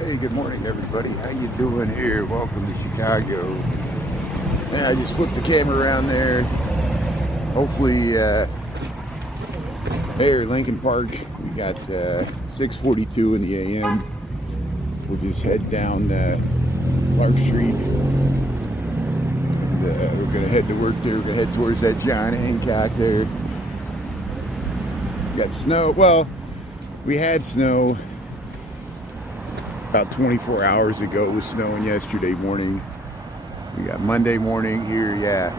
Hey, good morning, everybody. How you doing here? Welcome to Chicago. Yeah, I just flipped the camera around there. Hopefully, here, Lincoln Park. We got 6:42 in the a.m. We'll just head down Clark Street. We're gonna head to work there. We're gonna head towards that John Hancock there. We got snow. Well, we had snow about 24 hours ago. It was snowing yesterday morning. We got Monday morning here, yeah.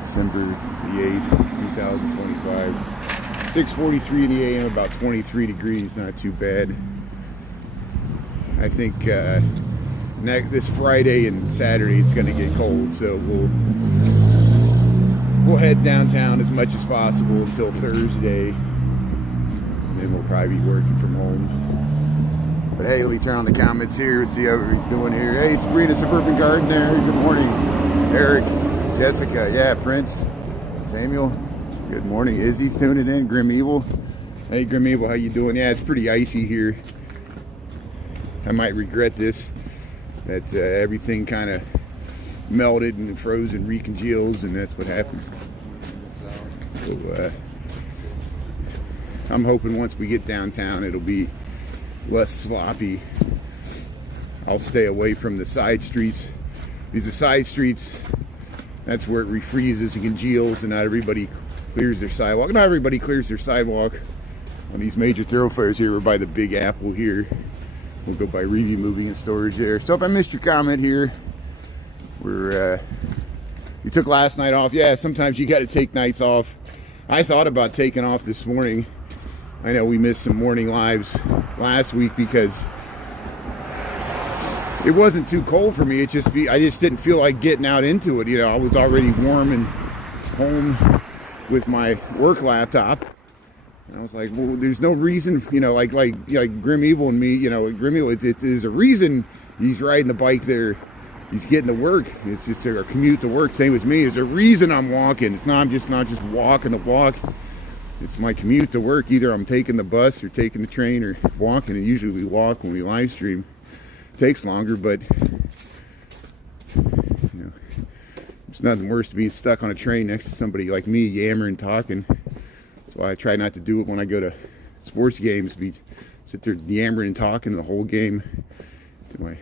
December the 8th, 2025. 6:43 in the a.m., about 23 degrees, not too bad. I think this Friday and Saturday it's going to get cold, so we'll head downtown as much as possible until Thursday. And then we'll probably be working from home. But hey, let me turn on the comments here, see how everybody's doing here. Hey, Sabrina, Suburban Garden there. Good morning. Eric, Jessica, yeah, Prince, Samuel. Good morning. Izzy's tuning in. Grim Evil. Hey, Grim Evil, how you doing? Yeah, it's pretty icy here. I might regret this, that everything kind of melted and froze and recongeals, and that's what happens. So I'm hoping once we get downtown, it'll be less sloppy. I'll stay away from the side streets, because the side streets, that's where it refreezes and congeals, and not everybody clears their sidewalk. Not everybody clears their sidewalk on these major thoroughfares here. We're by the Big Apple here. We'll go by Review Moving and Storage there. So if I missed your comment here, you took last night off. Yeah, sometimes you got to take nights off. I thought about taking off this morning. I know we missed some morning lives last week because it wasn't too cold for me. I just didn't feel like getting out into it. You know, I was already warm and home with my work laptop. And I was like, well, there's no reason, you know, like Grim Evil and me, you know, Grim Evil, there's a reason he's riding the bike there. He's getting to work. It's just a commute to work. Same with me. There's a reason I'm walking. It's not, I'm just not just walking the walk. It's my commute to work. Either I'm taking the bus or taking the train or walking. And usually we walk when we live stream. It takes longer, but you know, it's nothing worse than being stuck on a train next to somebody like me yammering, talking. That's why I try not to do it when I go to sports games. Sit there yammering and talking the whole game to my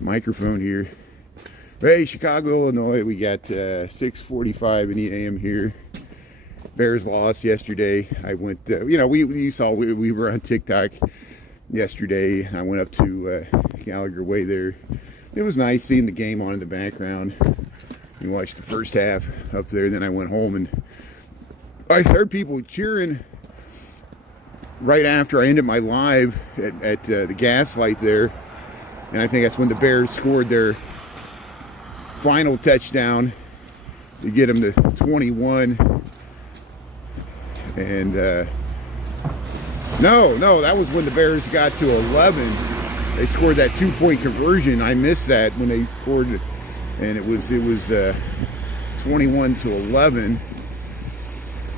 microphone here. Hey, Chicago, Illinois. We got 6:45 in the a.m. here. Bears lost yesterday. I went, you know, you saw we were on TikTok yesterday. I went up to Gallagher Way there. It was nice seeing the game on in the background. We watched the first half up there. Then I went home and I heard people cheering right after I ended my live at the Gaslight there. And I think that's when the Bears scored their final touchdown to get them to 21. And no, that was when the Bears got to 11. They scored that 2-point conversion. I missed that when they scored it, and it was 21-11.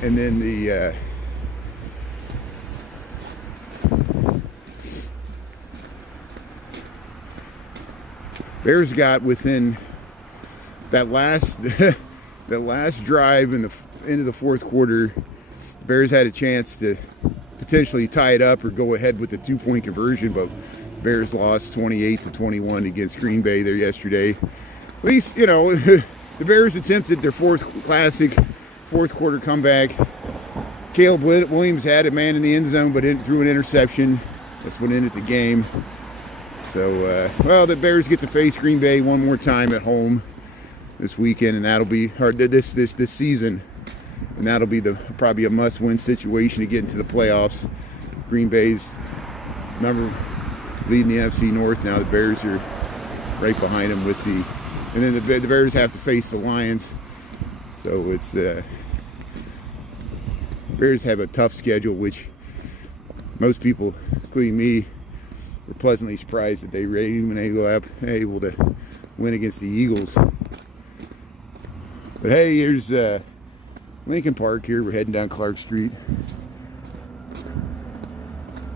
And then the Bears got within that last that last drive into the fourth quarter. Bears had a chance to potentially tie it up or go ahead with the 2-point conversion, but Bears lost 28-21 against Green Bay there yesterday. At least, you know, the Bears attempted their fourth quarter comeback. Caleb Williams had a man in the end zone, but threw an interception. That's what ended the game. So, well, the Bears get to face Green Bay one more time at home this weekend, and that'll be this season. And that'll be probably a must-win situation to get into the playoffs. Green Bay's, remember, leading the NFC North now. The Bears are right behind them and then the Bears have to face the Lions. So it's Bears have a tough schedule, which most people, including me, were pleasantly surprised that they were able to win against the Eagles. But hey, here's Lincoln Park here. We're heading down Clark Street.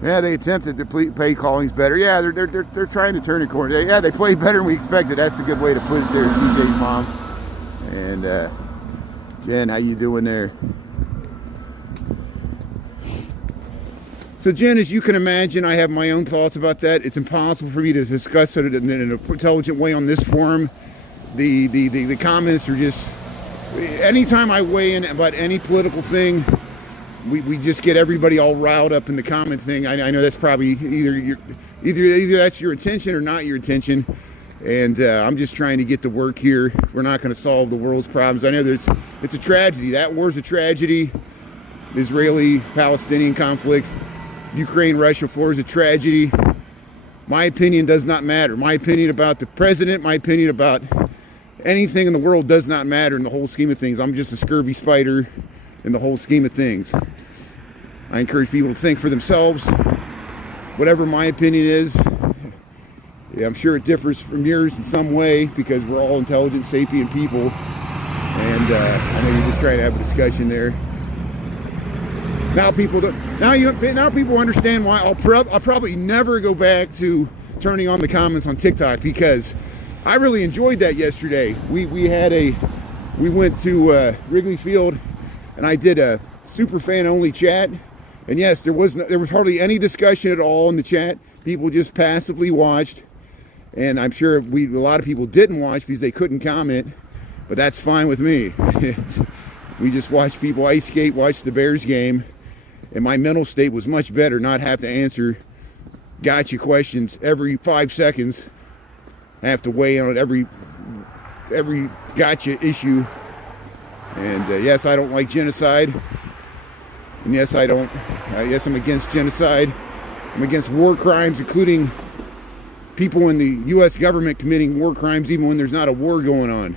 Yeah, they attempted to play callings better. Yeah, they're trying to turn a corner. Yeah, they played better than we expected. That's a good way to put it there, CJ's mom. And Jen, how you doing there? So Jen, as you can imagine, I have my own thoughts about that. It's impossible for me to discuss it in an intelligent way on this forum. The comments are just, anytime I weigh in about any political thing, we just get everybody all riled up in the comment thing. I know that's probably either that's your intention or not your intention. And I'm just trying to get to work here. We're not going to solve the world's problems. I know it's a tragedy. That war's a tragedy. The Israeli-Palestinian conflict, Ukraine-Russia war is a tragedy. My opinion does not matter. My opinion about the president, my opinion about anything in the world does not matter in the whole scheme of things. I'm just a scurvy spider in the whole scheme of things. I encourage people to think for themselves. Whatever my opinion is, yeah, I'm sure it differs from yours in some way because we're all intelligent, sapient people. And I know you're just trying to have a discussion there. Now people understand why I'll probably never go back to turning on the comments on TikTok, because I really enjoyed that yesterday. We went to Wrigley Field and I did a super fan only chat, and yes, there was hardly any discussion at all in the chat. People just passively watched, and I'm sure a lot of people didn't watch because they couldn't comment, but that's fine with me. We just watched people ice skate, watch the Bears game. And my mental state was much better, not have to answer gotcha questions every 5 seconds. I have to weigh in on every gotcha issue. And yes, I don't like genocide. And yes, yes, I'm against genocide. I'm against war crimes, including people in the U.S. government committing war crimes even when there's not a war going on.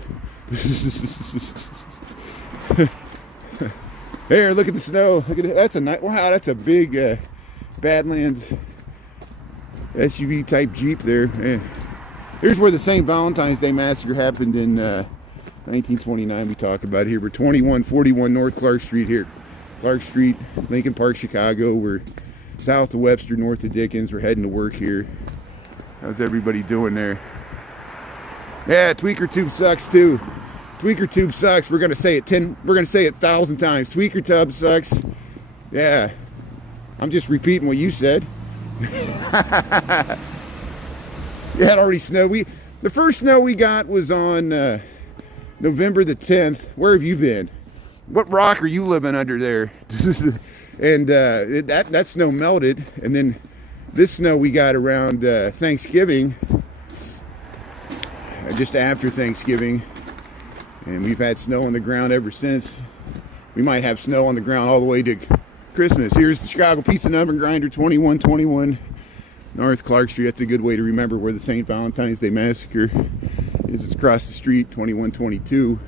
There, look at the snow. Look at it. That's a nice. Wow, that's a big Badlands SUV type Jeep there. Man. Here's where the St. Valentine's Day Massacre happened in 1929. We talked about here. We're 2141 North Clark Street here. Clark Street, Lincoln Park, Chicago. We're south of Webster, north of Dickens. We're heading to work here. How's everybody doing there? Yeah, Tweaker Tube sucks too. Tweaker Tube sucks. We're gonna say it 1,000 times. Tweaker Tube sucks. Yeah. I'm just repeating what you said. It had already snowed. The first snow we got was on November the 10th. Where have you been? What rock are you living under there? And that snow melted. And then this snow we got around Thanksgiving, just after Thanksgiving. And we've had snow on the ground ever since. We might have snow on the ground all the way to Christmas. Here's the Chicago Pizza and Oven Grinder, 2121 North Clark Street. That's a good way to remember where the St. Valentine's Day Massacre is. It's across the street, 2122.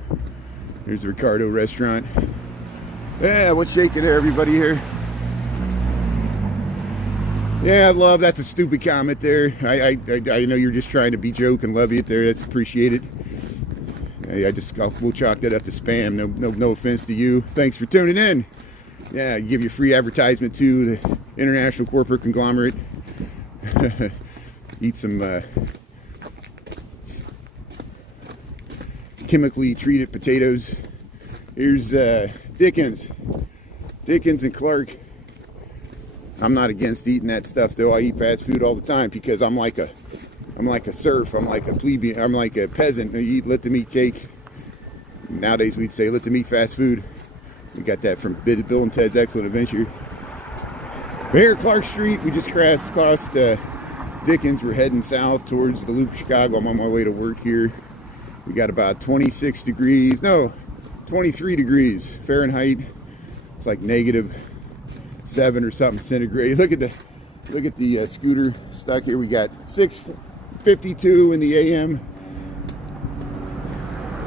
There's the Ricardo restaurant. Yeah, what's shaking there, everybody here? Yeah, love, that's a stupid comment there. I know you're just trying to be joke and love you there. That's appreciated. We'll chalk that up to spam. No offense to you. Thanks for tuning in. Yeah, give you a free advertisement to the international corporate conglomerate. Eat some chemically treated potatoes. Here's Dickens and Clark. I'm not against eating that stuff though. I eat fast food all the time because I'm like a serf. I'm like a plebeian. I'm like a peasant. I eat let them eat cake. Nowadays we'd say let them eat fast food. We got that from Bill and Ted's Excellent Adventure. We're here at Clark Street. We just crossed Dickens. We're heading south towards the Loop of Chicago. I'm on my way to work here. We got about 23 degrees Fahrenheit. It's like -7 or something centigrade. Look at the scooter stuck here. We got 6:52 in the AM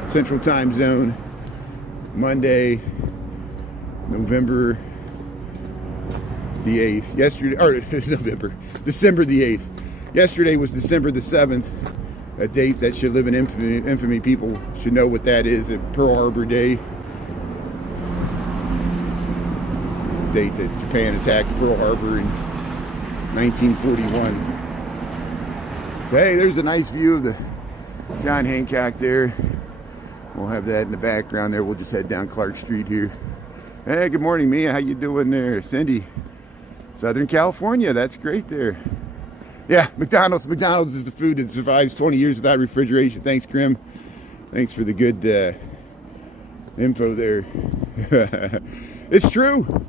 Central Time Zone. Monday, November the 8th. December the 8th. Yesterday was December the 7th. A date that should live in infamy. People should know what that is. At Pearl Harbor Day. Date that Japan attacked Pearl Harbor in 1941. So hey, there's a nice view of the John Hancock there. We'll have that in the background there. We'll just head down Clark Street here. Hey, good morning, Mia. How you doing there? Cindy, Southern California. That's great there. Yeah, McDonald's. McDonald's is the food that survives 20 years without refrigeration. Thanks, Grim. Thanks for the good info there. It's true.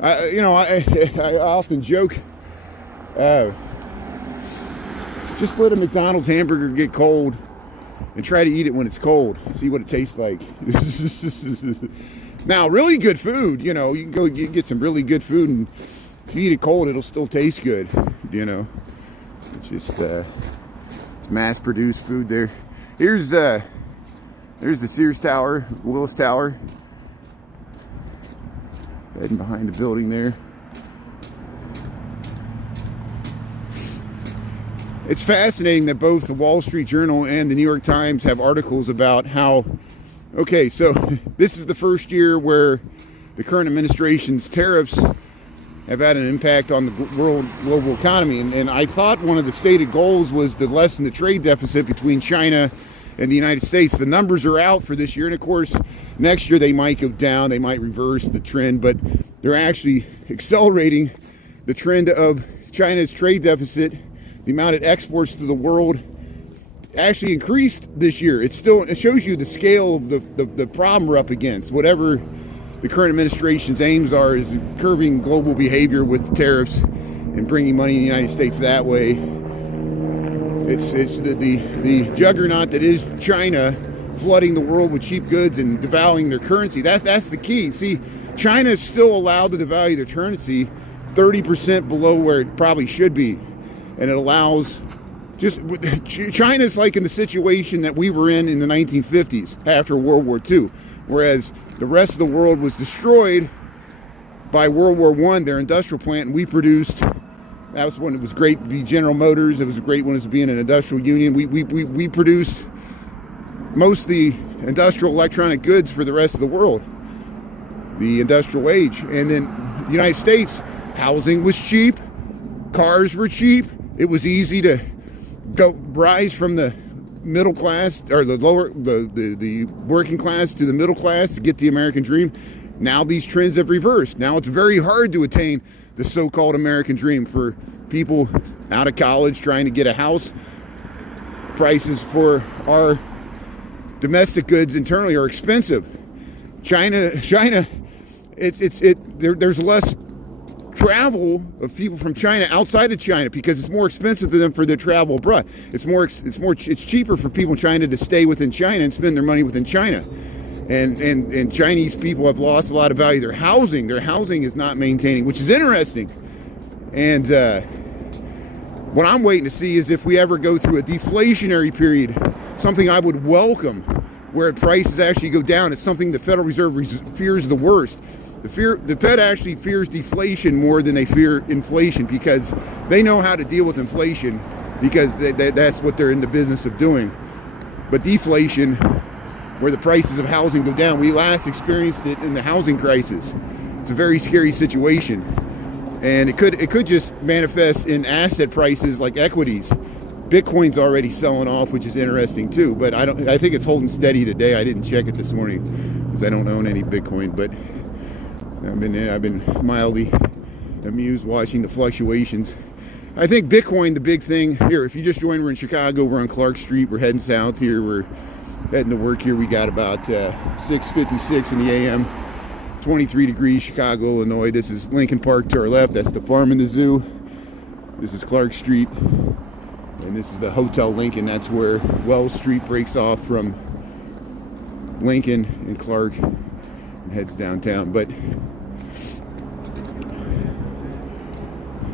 I often joke. Just let a McDonald's hamburger get cold and try to eat it when it's cold. See what it tastes like. Now, really good food, you can go get some really good food, and if you eat it cold, it'll still taste good, It's just, it's mass-produced food there. There's the Sears Tower, Willis Tower. Heading behind the building there. It's fascinating that both the Wall Street Journal and the New York Times have articles about how, okay, so this is the first year where the current administration's tariffs have had an impact on the global economy. And I thought one of the stated goals was to lessen the trade deficit between China and the United States. The numbers are out for this year, and of course, next year they might go down, they might reverse the trend, but they're actually accelerating the trend of China's trade deficit. The amount it exports to the world actually increased this year. It shows you the scale of the problem we're up against. Whatever the current administration's aims are is curbing global behavior with tariffs and bringing money in the United States that way. It's the juggernaut that is China flooding the world with cheap goods and devaluing their currency. That's the key. See, China is still allowed to devalue their currency 30% below where it probably should be. And it allows, China's like in the situation that we were in the 1950s after World War II, whereas the rest of the world was destroyed by World War I, their industrial plant, and we produced, that was when it was great to be General Motors, it was great when it was being an industrial union. We produced most of the industrial electronic goods for the rest of the world, the industrial age. And then the United States, housing was cheap, cars were cheap. It was easy to rise from the middle class or the working class to the middle class to get the American dream. Now these trends have reversed. Now it's very hard to attain the so-called American dream for people out of college trying to get a house. Prices for our domestic goods internally are expensive. China, there's less travel of people from China outside of China because it's more expensive for them for their travel abroad. It's cheaper for people in China to stay within China and spend their money within China. And Chinese people have lost a lot of value. Their housing is not maintaining, which is interesting. And what I'm waiting to see is if we ever go through a deflationary period, something I would welcome, where prices actually go down. It's something the Federal Reserve fears the worst. The Fed actually fears deflation more than they fear inflation because they know how to deal with inflation because that's what they're in the business of doing. But deflation, where the prices of housing go down, we last experienced it in the housing crisis. It's a very scary situation. And it could just manifest in asset prices like equities. Bitcoin's already selling off, which is interesting too. But I think it's holding steady today. I didn't check it this morning because I don't own any Bitcoin. But I've been mildly amused watching the fluctuations. I think Bitcoin, the big thing here. If you just joined, we're in Chicago. We're on Clark Street. We're heading south here. We're heading to work here. We got about 6:56 in the a.m. 23 degrees, Chicago, Illinois. This is Lincoln Park to our left. That's the farm and the zoo. This is Clark Street. And this is the Hotel Lincoln. That's where Wells Street breaks off from Lincoln and Clark and heads downtown. But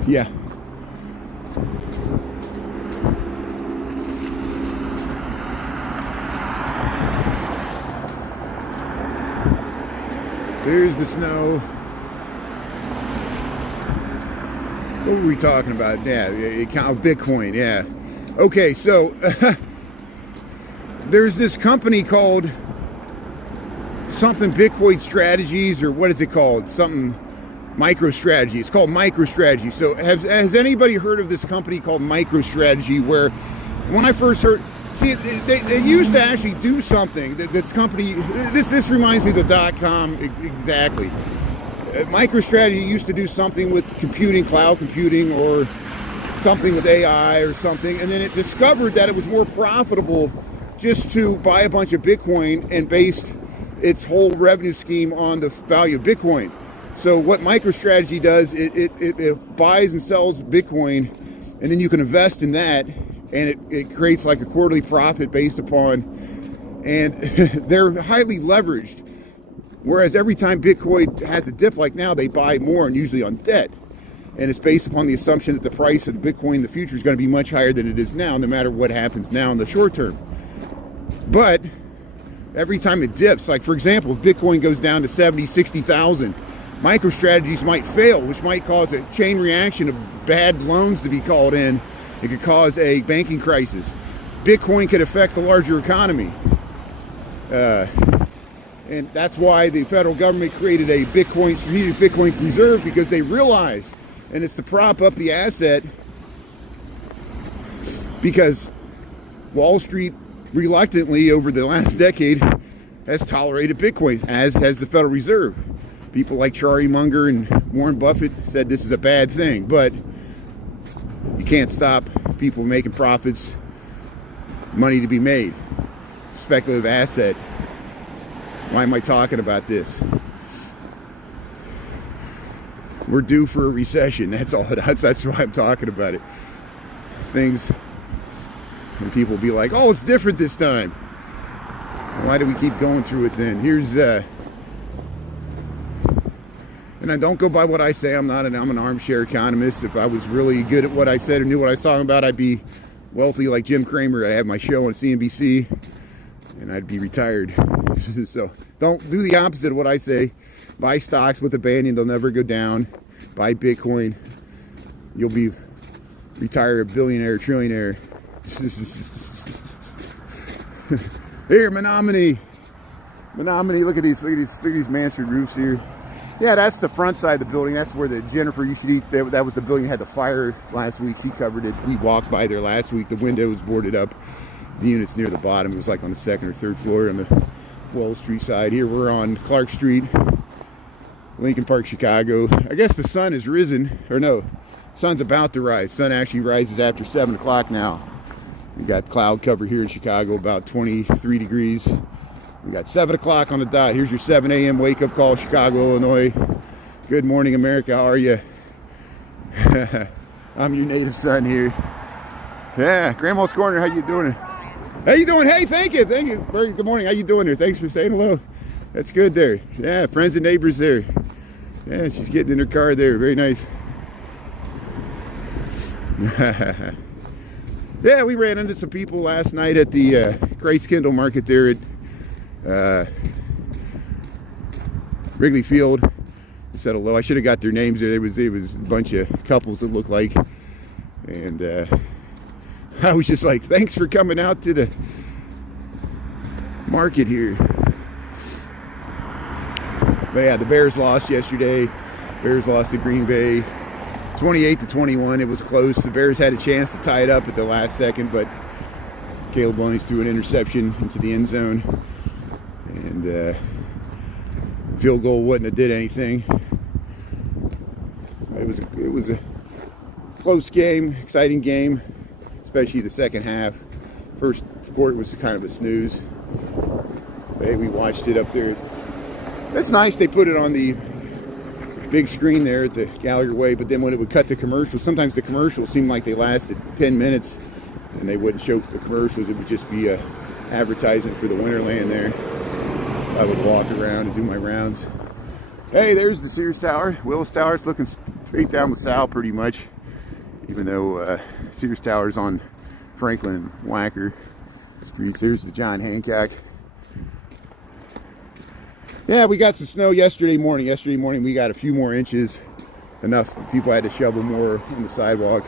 yeah. There's the snow. What were we talking about? Yeah, Bitcoin, yeah. Okay, so there's this company called something Bitcoin Strategies, or what is it called? Something MicroStrategy. It's called MicroStrategy. So has anybody heard of this company called MicroStrategy? Where when I first heard, see, they used to actually do something. This company, this reminds me of the .com exactly. MicroStrategy used to do something with computing, cloud computing, or something with AI or something, and then it discovered that it was more profitable just to buy a bunch of Bitcoin and based its whole revenue scheme on the value of Bitcoin. So what MicroStrategy does, it buys and sells Bitcoin, and then you can invest in that, and it creates like a quarterly profit based upon, and they're highly leveraged. Whereas every time Bitcoin has a dip like now, they buy more, and usually on debt. And it's based upon the assumption that the price of Bitcoin in the future is going to be much higher than it is now, no matter what happens now in the short term. But every time it dips, like for example, if Bitcoin goes down to 70, 60,000, MicroStrategies might fail, which might cause a chain reaction of bad loans to be called in. It could cause a banking crisis. Bitcoin could affect the larger economy. And that's why the federal government created a strategic Bitcoin reserve, because they realized, and it's to prop up the asset, because Wall Street reluctantly over the last decade has tolerated Bitcoin, as has the Federal Reserve. People like Charlie Munger and Warren Buffett said this is a bad thing, but you can't stop people making profits, money to be made, speculative asset. Why am I talking about this? We're due for a recession. That's all. That's why I'm talking about it. Things, and people will be like, "Oh, it's different this time." Why do we keep going through it then? Here's and I don't go by what I say. I'm an armchair economist. If I was really good at what I said or knew what I was talking about, I'd be wealthy like Jim Cramer. I'd have my show on CNBC, and I'd be retired. So don't do the opposite of what I say. Buy stocks with a banyan; they'll never go down. Buy Bitcoin; you'll be retired, billionaire, trillionaire. Here, Menominee. Look at these Mansard roofs here. Yeah, that's the front side of the building. That's where the Jennifer used to eat. That was the building that had the fire last week. She covered it. We walked by there last week. The window was boarded up. The unit's near the bottom. It was like on the second or third floor on the Wall Street side. Here we're on Clark Street, Lincoln Park, Chicago. I guess the sun has risen, or no, sun's about to rise. Sun actually rises after 7 o'clock now. We got cloud cover here in Chicago, about 23 degrees. We got 7 o'clock on the dot. Here's your 7 a.m. wake-up call, Chicago, Illinois. Good morning, America. How are you? I'm your native son here. Yeah, Grandma's Corner. How you doing? How you doing? Hey, thank you. Very good morning. How you doing there? Thanks for saying hello. That's good there. Yeah, friends and neighbors there. Yeah, she's getting in her car there. Very nice. Yeah, we ran into some people last night at the Christ Kindle Market there at Wrigley Field. I said hello. I should have got their names there. There was a bunch of couples that looked like, and I was just like, thanks for coming out to the market here. But yeah, the Bears lost yesterday. Bears lost to Green Bay 28-21. It was close. The Bears had a chance to tie it up at the last second, but Caleb Williams threw an interception into the end zone, and field goal wouldn't have did anything. It was a close game, exciting game, especially the second half. First quarter was kind of a snooze. But hey, we watched it up there. That's nice. They put it on the big screen there at the Gallagher Way, but then when it would cut to commercials, sometimes the commercials seemed like they lasted 10 minutes, and they wouldn't show the commercials. It would just be a advertisement for the Winterland there. I would walk around and do my rounds. Hey, there's the Sears Tower. Willis Tower's looking straight down LaSalle pretty much, even though Sears Tower's on Franklin and Wacker streets. There's the John Hancock. Yeah, we got some snow yesterday morning. Yesterday morning we got a few more inches. Enough people had to shovel more on the sidewalk,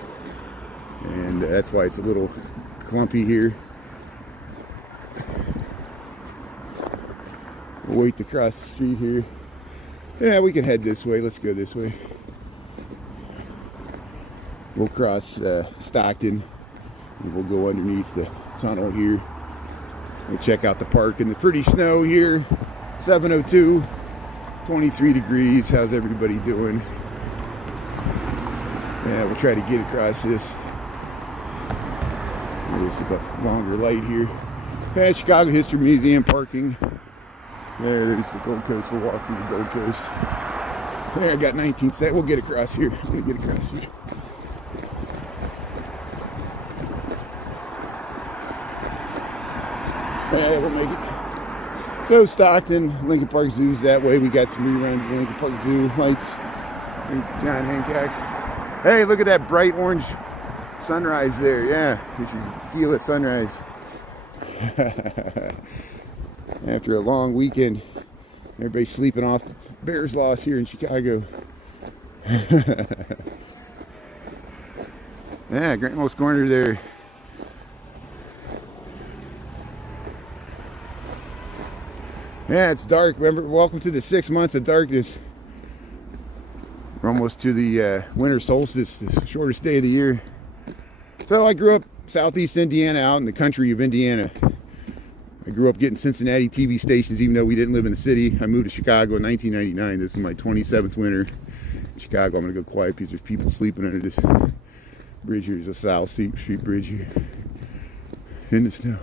and that's why it's a little clumpy here. We'll wait to cross the street here. Yeah, we can head this way. Let's go this way. We'll cross Stockton. And we'll go underneath the tunnel here. We'll check out the park and the pretty snow here. 7:02, 23 degrees. How's everybody doing? Yeah, we'll try to get across this. This is a longer light here. Yeah, Chicago History Museum parking. There's the Gold Coast. We'll walk through the Gold Coast. There, I got 19 seconds. We'll get across here. We'll get across here. Yeah, we'll make it. So Stockton, Lincoln Park Zoo's that way. We got some reruns of Lincoln Park Zoo lights. John Hancock. Hey, look at that bright orange sunrise there. Yeah, you should feel it sunrise. After a long weekend, everybody's sleeping off the Bears loss here in Chicago. Yeah, Grand Most Corner there. Yeah, it's dark. Remember, welcome to the 6 months of darkness. We're almost to the winter solstice, the shortest day of the year. So I grew up southeast Indiana, out in the country of Indiana. I grew up getting Cincinnati TV stations, even though we didn't live in the city. I moved to Chicago in 1999. This is my 27th winter in Chicago. I'm going to go quiet because there's people sleeping under this bridge here. There's a South Street Bridge here in the snow.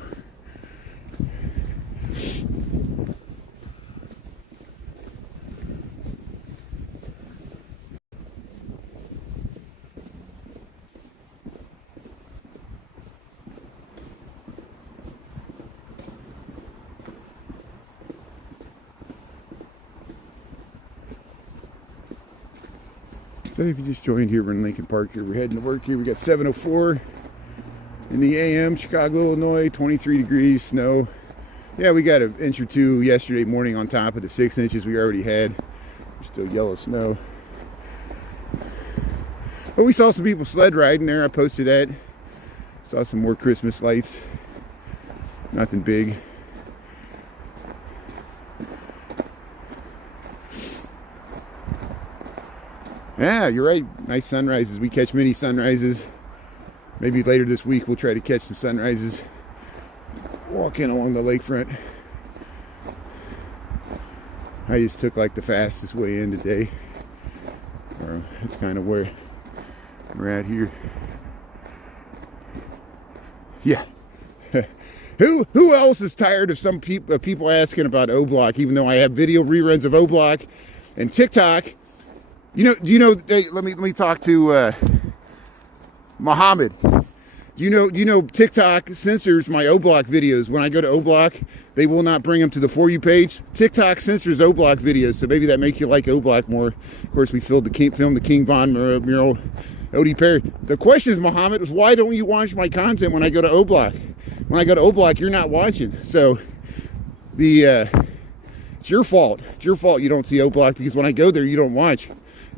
So if you just joined here, we're in Lincoln Park here. We're heading to work here. We got 7:04 in the AM, Chicago, Illinois, 23 degrees, snow. Yeah, we got an inch or two yesterday morning on top of the 6 inches we already had. There's still yellow snow. But we saw some people sled riding there. I posted that. Saw some more Christmas lights. Nothing big. Yeah, you're right. Nice sunrises. We catch many sunrises. Maybe later this week we'll try to catch some sunrises walking along the lakefront. I just took like the fastest way in today. That's kind of where we're at here. Yeah. Who else is tired of some people asking about O-Block, even though I have video reruns of O-Block and TikTok? Do you know? Hey, let me talk to Muhammad. You know TikTok censors my O-Block videos. When I go to O-Block, they will not bring them to the For You page. TikTok censors O-Block videos, so maybe that makes you like O-Block more. Of course, we filmed the King Von mural. Odie Perry. The question is, Muhammad, is why don't you watch my content when I go to O-Block? When I go to O-Block, you're not watching. So it's your fault. It's your fault you don't see O-Block, because when I go there, you don't watch.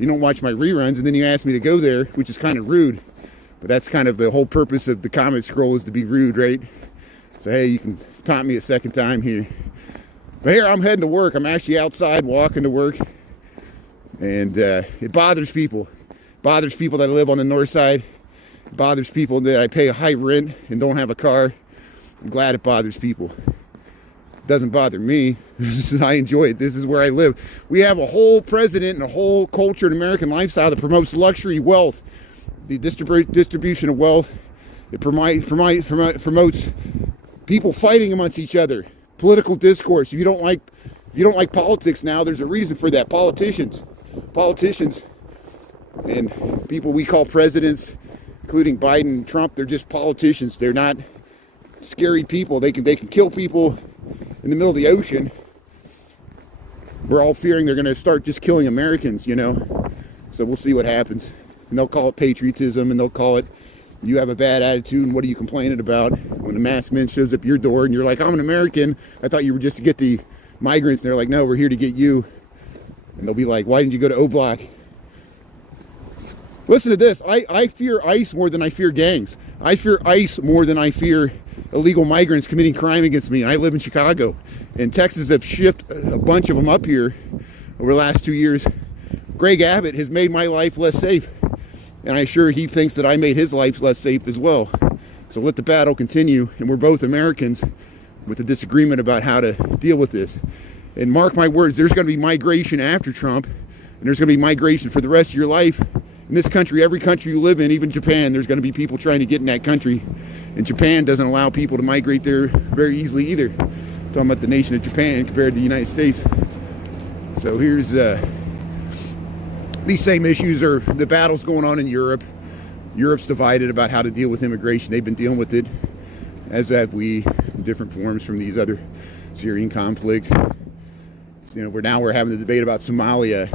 You don't watch my reruns, and then you ask me to go there, which is kind of rude. But that's kind of the whole purpose of the comment scroll, is to be rude, right? So, hey, you can taunt me a second time here. But here, I'm heading to work. I'm actually outside walking to work. And it bothers people. It bothers people that live on the north side. It bothers people that I pay a high rent and don't have a car. I'm glad it bothers people. Doesn't bother me. I enjoy it. This is where I live. We have a whole president and a whole culture and American lifestyle that promotes luxury, wealth, the distribution of wealth. It promotes people fighting amongst each other, political discourse. If you don't like politics now, there's a reason for that. Politicians and people we call presidents, including Biden and Trump, they're just politicians. They're not scary people. They can kill people in the middle of the ocean. We're all fearing they're going to start just killing Americans, So we'll see what happens. And they'll call it patriotism, and they'll call it, you have a bad attitude, and what are you complaining about? When a masked man shows up your door and you're like, I'm an American, I thought you were just to get the migrants. And they're like, no, we're here to get you. And they'll be like, why didn't you go to O-Block? Listen to this. I fear ICE more than I fear gangs. I fear ICE more than I fear illegal migrants committing crime against me. I live in Chicago, and Texas have shipped a bunch of them up here over the last 2 years, Greg Abbott has made my life less safe. And I'm sure he thinks that I made his life less safe as well. So let the battle continue. And we're both Americans with a disagreement about how to deal with this. And mark my words, there's going to be migration after Trump. And there's going to be migration for the rest of your life. In this country, every country you live in, even Japan, there's going to be people trying to get in that country. And Japan doesn't allow people to migrate there very easily either. I'm talking about the nation of Japan compared to the United States. So here's these same issues are the battles going on in Europe. Europe's divided about how to deal with immigration. They've been dealing with it, as have we, in different forms from these other Syrian conflicts. You know, we're having the debate about Somalia.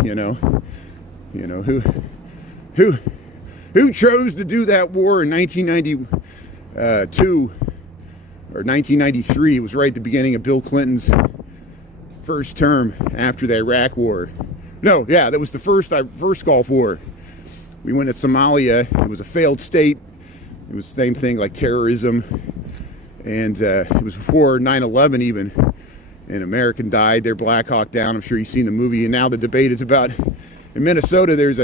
Who chose to do that war in 1992 or 1993? It was right at the beginning of Bill Clinton's first term after the Iraq War. No, yeah, that was the first Gulf War. We went to Somalia. It was a failed state. It was the same thing like terrorism. And it was before 9/11 even. An American died. They're Black Hawk Down. I'm sure you've seen the movie. And now the debate is about, in Minnesota, there's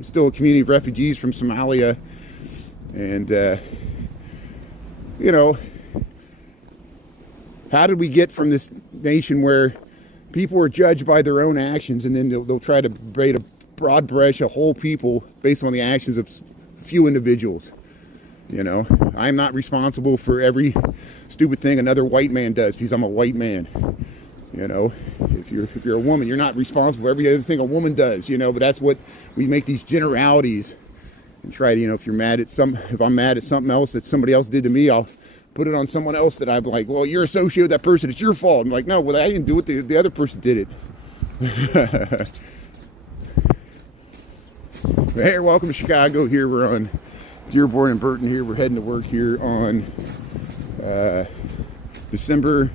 still a community of refugees from Somalia. And, how did we get from this nation where people are judged by their own actions, and then they'll try to paint a broad brush a whole people based on the actions of few individuals? I'm not responsible for every stupid thing another white man does because I'm a white man. If you're a woman, you're not responsible for every other thing a woman does. But that's what we make these generalities and try to, if I'm mad at something else that somebody else did to me, I'll put it on someone else that I'm like, well, you're associated with that person, it's your fault. I'm like, no, well, I didn't do it, the other person did it. Hey, welcome to Chicago. Here we're on Dearborn and Burton here. We're heading to work here on December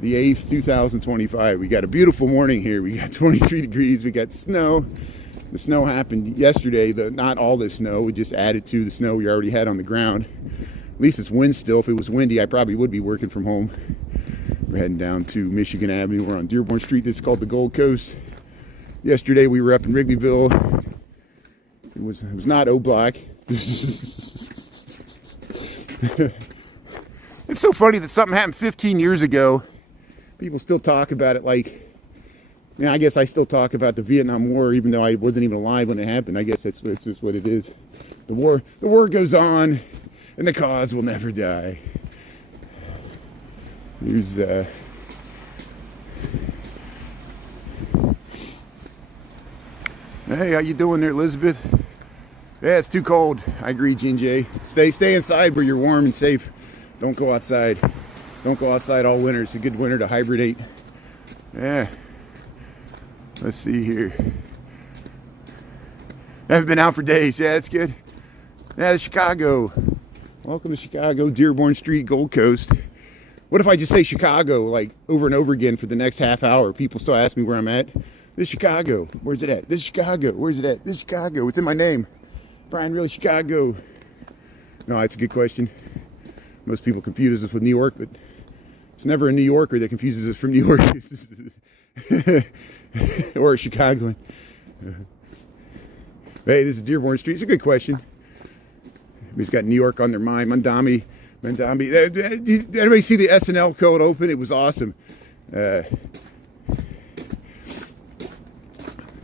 the 8th, 2025. We got a beautiful morning here. We got 23 degrees. We got snow. The snow happened yesterday. Not all the snow. We just added to the snow we already had on the ground. At least it's wind still. If it was windy, I probably would be working from home. We're heading down to Michigan Avenue. We're on Dearborn Street. This is called the Gold Coast. Yesterday we were up in Wrigleyville. It was not O-Block. It's so funny that something happened 15 years ago. People still talk about it like, I guess I still talk about the Vietnam War even though I wasn't even alive when it happened. I guess that's just what it is. The war goes on. And the cause will never die. Here's hey, how you doing there, Elizabeth? Yeah, it's too cold. I agree, Gene J. Stay inside where you're warm and safe. Don't go outside. Don't go outside all winter. It's a good winter to hibernate. Yeah. Let's see here. I haven't been out for days. Yeah, that's good. Yeah, Chicago. Welcome to Chicago, Dearborn Street, Gold Coast. What if I just say Chicago like over and over again for the next half hour? People still ask me where I'm at. This is Chicago. Where's it at? This is Chicago. Where's it at? This is Chicago. It's in my name. Brian, really Chicago? No, that's a good question. Most people confuse us with New York, but it's never a New Yorker that confuses us from New York. Or a Chicagoan. Hey, this is Dearborn Street. It's a good question. Everybody's got New York on their mind. Mandami. Everybody see the SNL code open? It was awesome.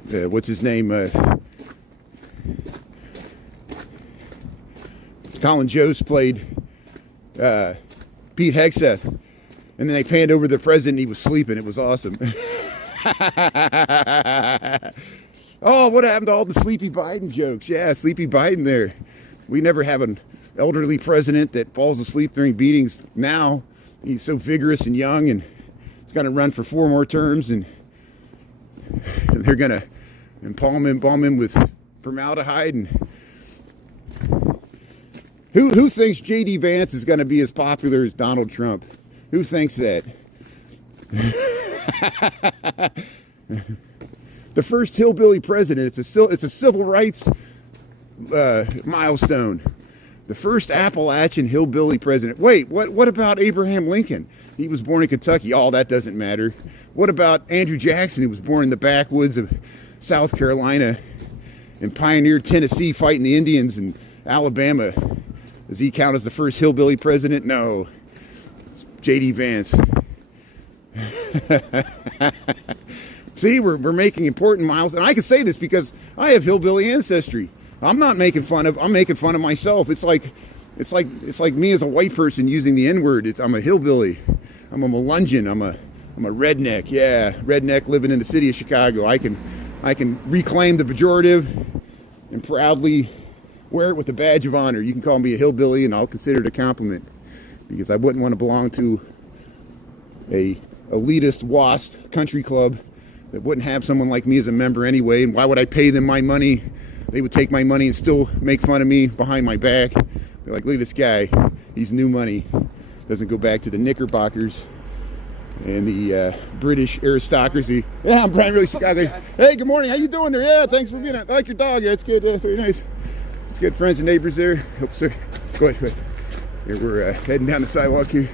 What's his name? Colin Jost played Pete Hegseth. And then they panned over the president. He was sleeping. It was awesome. Oh, what happened to all the Sleepy Biden jokes? Yeah, Sleepy Biden there. We never have an elderly president that falls asleep during meetings. Now he's so vigorous and young, and he's going to run for 4 more terms, and they're going to embalm him with formaldehyde. And who thinks J.D. Vance is going to be as popular as Donald Trump? Who thinks that? The first hillbilly president. It's a civil rights milestone. The first Appalachian hillbilly president. Wait, what about Abraham Lincoln? He was born in Kentucky. Oh, that doesn't matter. What about Andrew Jackson, who was born in the backwoods of South Carolina and pioneered Tennessee fighting the Indians in Alabama? Does he count as the first hillbilly president? No. J.D. Vance. See, we're making important miles, and I can say this because I have hillbilly ancestry. I'm not making fun of. I'm making fun of myself. It's like me as a white person using the N-word. I'm a hillbilly. I'm a Melungeon. I'm a redneck. Yeah, redneck living in the city of Chicago. I can reclaim the pejorative and proudly wear it with a badge of honor. You can call me a hillbilly, and I'll consider it a compliment, because I wouldn't want to belong to a elitist WASP country club that wouldn't have someone like me as a member anyway. And why would I pay them my money? They would take my money and still make fun of me behind my back. They're like, look at this guy. He's new money. Doesn't go back to the Knickerbockers and the British aristocracy. Yeah, I'm primarily Chicago. Hey, good morning. How you doing there? Yeah, thanks for being. I like your dog. Yeah, it's good. Very nice. It's good. Friends and neighbors there. Hope so. Go ahead. Here we're heading down the sidewalk here.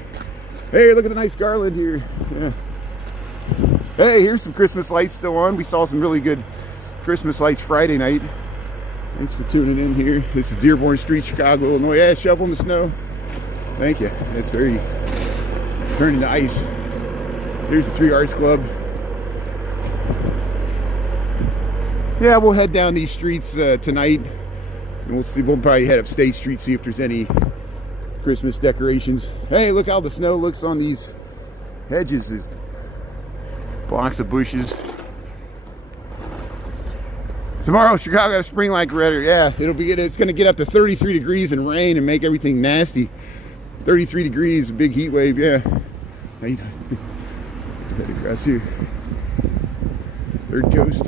Hey, look at the nice garland here. Yeah. Hey, here's some Christmas lights still on. We saw some really good Christmas lights Friday night. Thanks for tuning in here. This is Dearborn Street, Chicago, Illinois. Yeah, shoveling the snow. Thank you. It's very turning to ice. Here's the 3 Arts Club. Yeah, we'll head down these streets tonight, and we'll see. We'll probably head up State Street, see if there's any Christmas decorations. Hey, look how the snow looks on these hedges. These blocks of bushes. Tomorrow, Chicago has spring-like weather. Yeah, it's going to get up to 33 degrees and rain and make everything nasty. 33 degrees, a big heat wave. Yeah. Head across here. Third Coast.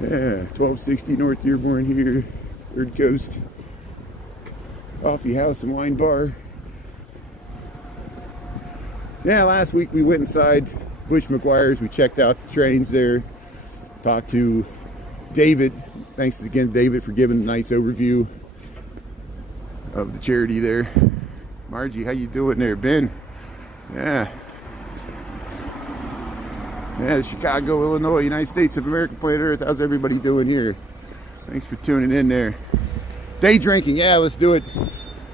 Yeah, 1260 North Dearborn here. Third Coast. Coffee house and wine bar. Yeah, last week we went inside Bush McGuire's. We checked out the trains there. Talked to David. Thanks again, David, for giving a nice overview of the charity there. Margie, how you doing there? Ben? Yeah. Yeah, Chicago, Illinois, United States of America, planet Earth. How's everybody doing here? Thanks for tuning in there. Day drinking. Yeah, let's do it.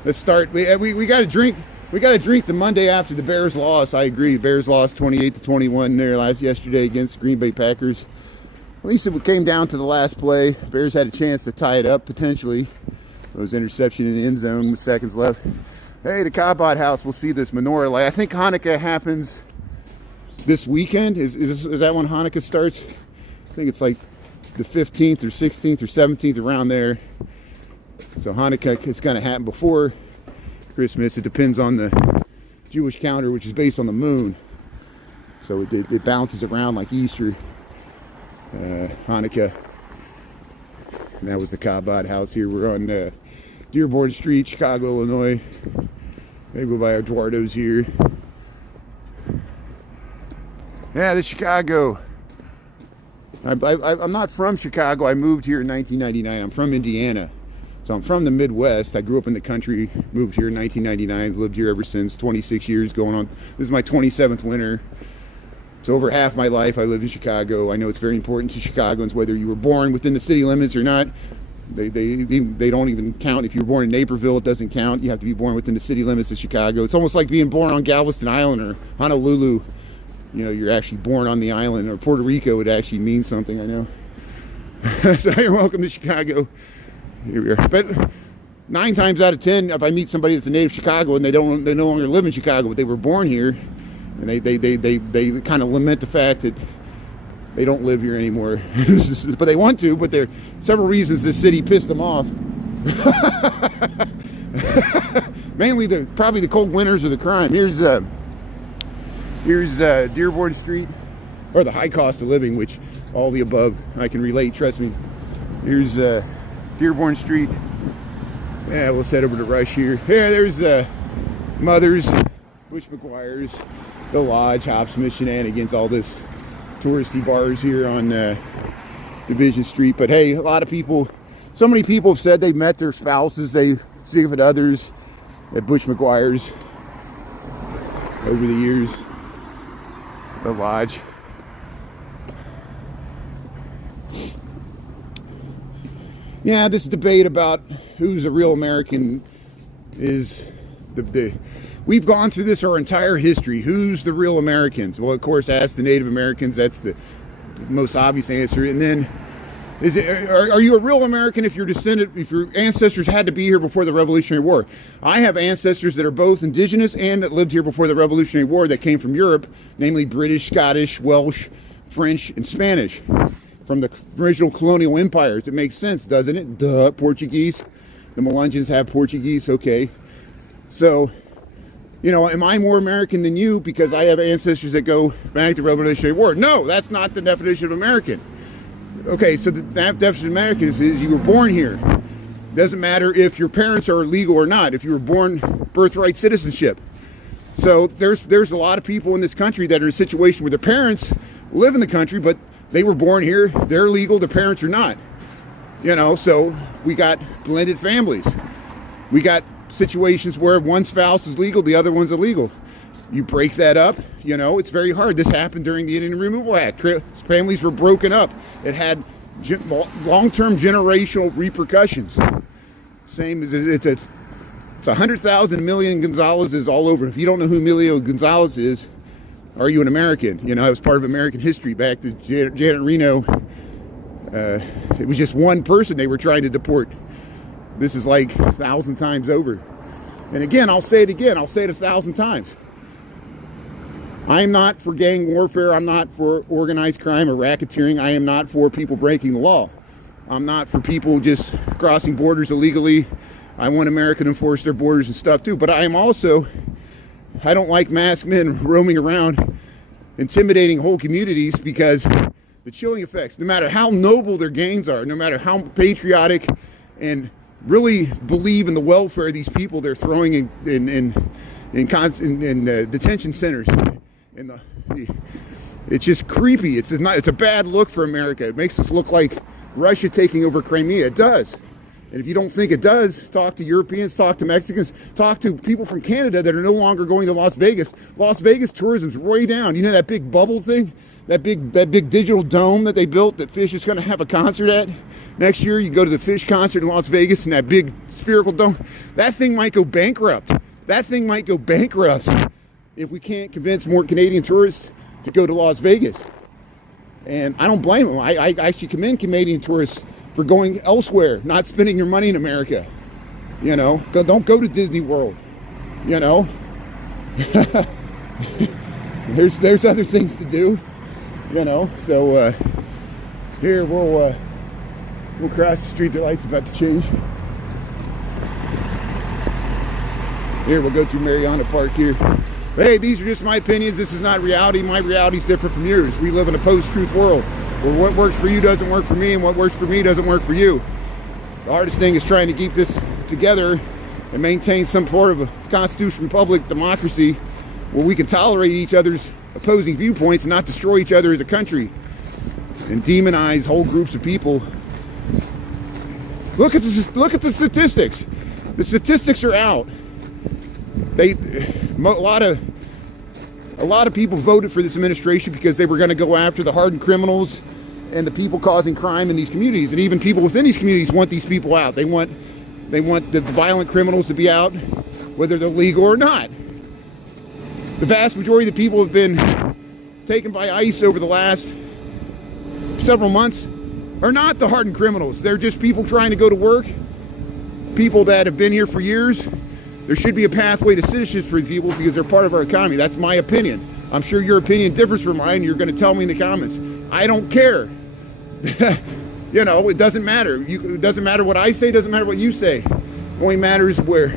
Let's start. We got to drink. We got to drink the Monday after the Bears loss. I agree. The Bears lost 28-21 there yesterday against the Green Bay Packers. At least it came down to the last play. Bears had a chance to tie it up, potentially. There was interception in the end zone with seconds left. Hey, the Kabot house. We'll see this menorah light. I think Hanukkah happens this weekend. Is that when Hanukkah starts? I think it's like the 15th or 16th or 17th, around there. So Hanukkah is going to happen before Christmas. It depends on the Jewish calendar, which is based on the moon. So it bounces around like Easter. Hanukkah. And that was the Kabot house here. We're on Dearborn Street, Chicago, Illinois. They go by Eduardo's here. Yeah, this Chicago. I'm not from Chicago. I moved here in 1999. I'm from Indiana. So I'm from the Midwest. I grew up in the country, moved here in 1999, lived here ever since, 26 years going on. This is my 27th winter. So over half my life I lived in Chicago. I know it's very important to Chicagoans whether you were born within the city limits or not. They don't even count. If you were born in Naperville, it doesn't count. You have to be born within the city limits of Chicago. It's almost like being born on Galveston Island or Honolulu. You know, you're actually born on the island. Or Puerto Rico would actually mean something, I know. So you're welcome to Chicago. Here we are. But 9 times out of 10, if I meet somebody that's a native Chicago and they no longer live in Chicago, but they were born here, and they kind of lament the fact that they don't live here anymore. But they want to, but there are several reasons this city pissed them off. Mainly probably the cold winters or the crime. Here's Dearborn Street, or the high cost of living, which all the above I can relate, trust me. Here's Dearborn Street. Yeah, we'll head over to Rush here. Yeah, there's Mother's, Bush McGuire's, the Lodge, Hopsmith, Shenanigans, all this touristy bars here on Division Street. But hey, a lot of people So many people have said they've met their spouses, they've significant others at Bush McGuire's over the years, the lodge. Yeah, this debate about who's a real American is we've gone through this our entire history. Who's the real Americans? Well, of course, ask the Native Americans. That's the most obvious answer. And then, are you a real American if your ancestors had to be here before the Revolutionary War? I have ancestors that are both indigenous and that lived here before the Revolutionary War that came from Europe, namely British, Scottish, Welsh, French, and Spanish, from the original colonial empires. It makes sense, doesn't it? Duh. Portuguese. The Melungeons have Portuguese. Okay. So, you know, am I more American than you because I have ancestors that go back to the Revolutionary War? No, that's not the definition of American. Okay, so the definition of American is you were born here. Doesn't matter if your parents are legal or not, if you were born birthright citizenship. So there's a lot of people in this country that are in a situation where their parents live in the country, but they were born here, they're legal, their parents are not. You know, so we got blended families. We got situations where one spouse is legal, the other one's illegal. You break that up, you know, it's very hard. This happened during the Indian Removal Act. Families were broken up. It had long-term generational repercussions. Same as it's 100,000 million Gonzalez's all over. If you don't know who Emilio Gonzalez is, are you an American? You know, it was part of American history back to Janet Reno. It was just one person they were trying to deport. This is like 1,000 times over. And again, I'll say it again. I'll say it 1,000 times. I'm not for gang warfare. I'm not for organized crime or racketeering. I am not for people breaking the law. I'm not for people just crossing borders illegally. I want America to enforce their borders and stuff too. But I don't like masked men roaming around intimidating whole communities, because the chilling effects, no matter how noble their gangs are, no matter how patriotic and really believe in the welfare of these people they're throwing in detention centers. It's just creepy. It's a bad look for America. It makes us look like Russia taking over Crimea. It does. And if you don't think it does, talk to Europeans, talk to Mexicans, talk to people from Canada that are no longer going to Las Vegas. Las Vegas tourism's way down. You know that big bubble thing? That big digital dome that they built that Fish is going to have a concert at next year? You go to the Fish concert in Las Vegas in that big spherical dome. That thing might go bankrupt. That thing might go bankrupt if we can't convince more Canadian tourists to go to Las Vegas. And I don't blame them. I actually commend Canadian tourists for going elsewhere, not spending your money in America. You know, don't go to Disney World. You know, there's other things to do. You know, so here we'll cross the street. The light's about to change. Here we'll go through Millennium Park here. But hey, these are just my opinions. This is not reality. My reality is different from yours. We live in a post-truth world where what works for you doesn't work for me, and what works for me doesn't work for you. The hardest thing is trying to keep this together and maintain some sort of a constitutional republic democracy where we can tolerate each other's opposing viewpoints and not destroy each other as a country and demonize whole groups of people. Look at the statistics. The statistics are out. A lot of people voted for this administration because they were going to go after the hardened criminals and the people causing crime in these communities. And even people within these communities want these people out. They want the violent criminals to be out, whether they're legal or not. The vast majority of the people have been taken by ICE over the last several months are not the hardened criminals. They're just people trying to go to work, people that have been here for years. There should be a pathway to citizenship for people because they're part of our economy. That's my opinion. I'm sure your opinion differs from mine. You're going to tell me in the comments. I don't care. You know, it doesn't matter. It doesn't matter what I say. It doesn't matter what you say. It only matters where,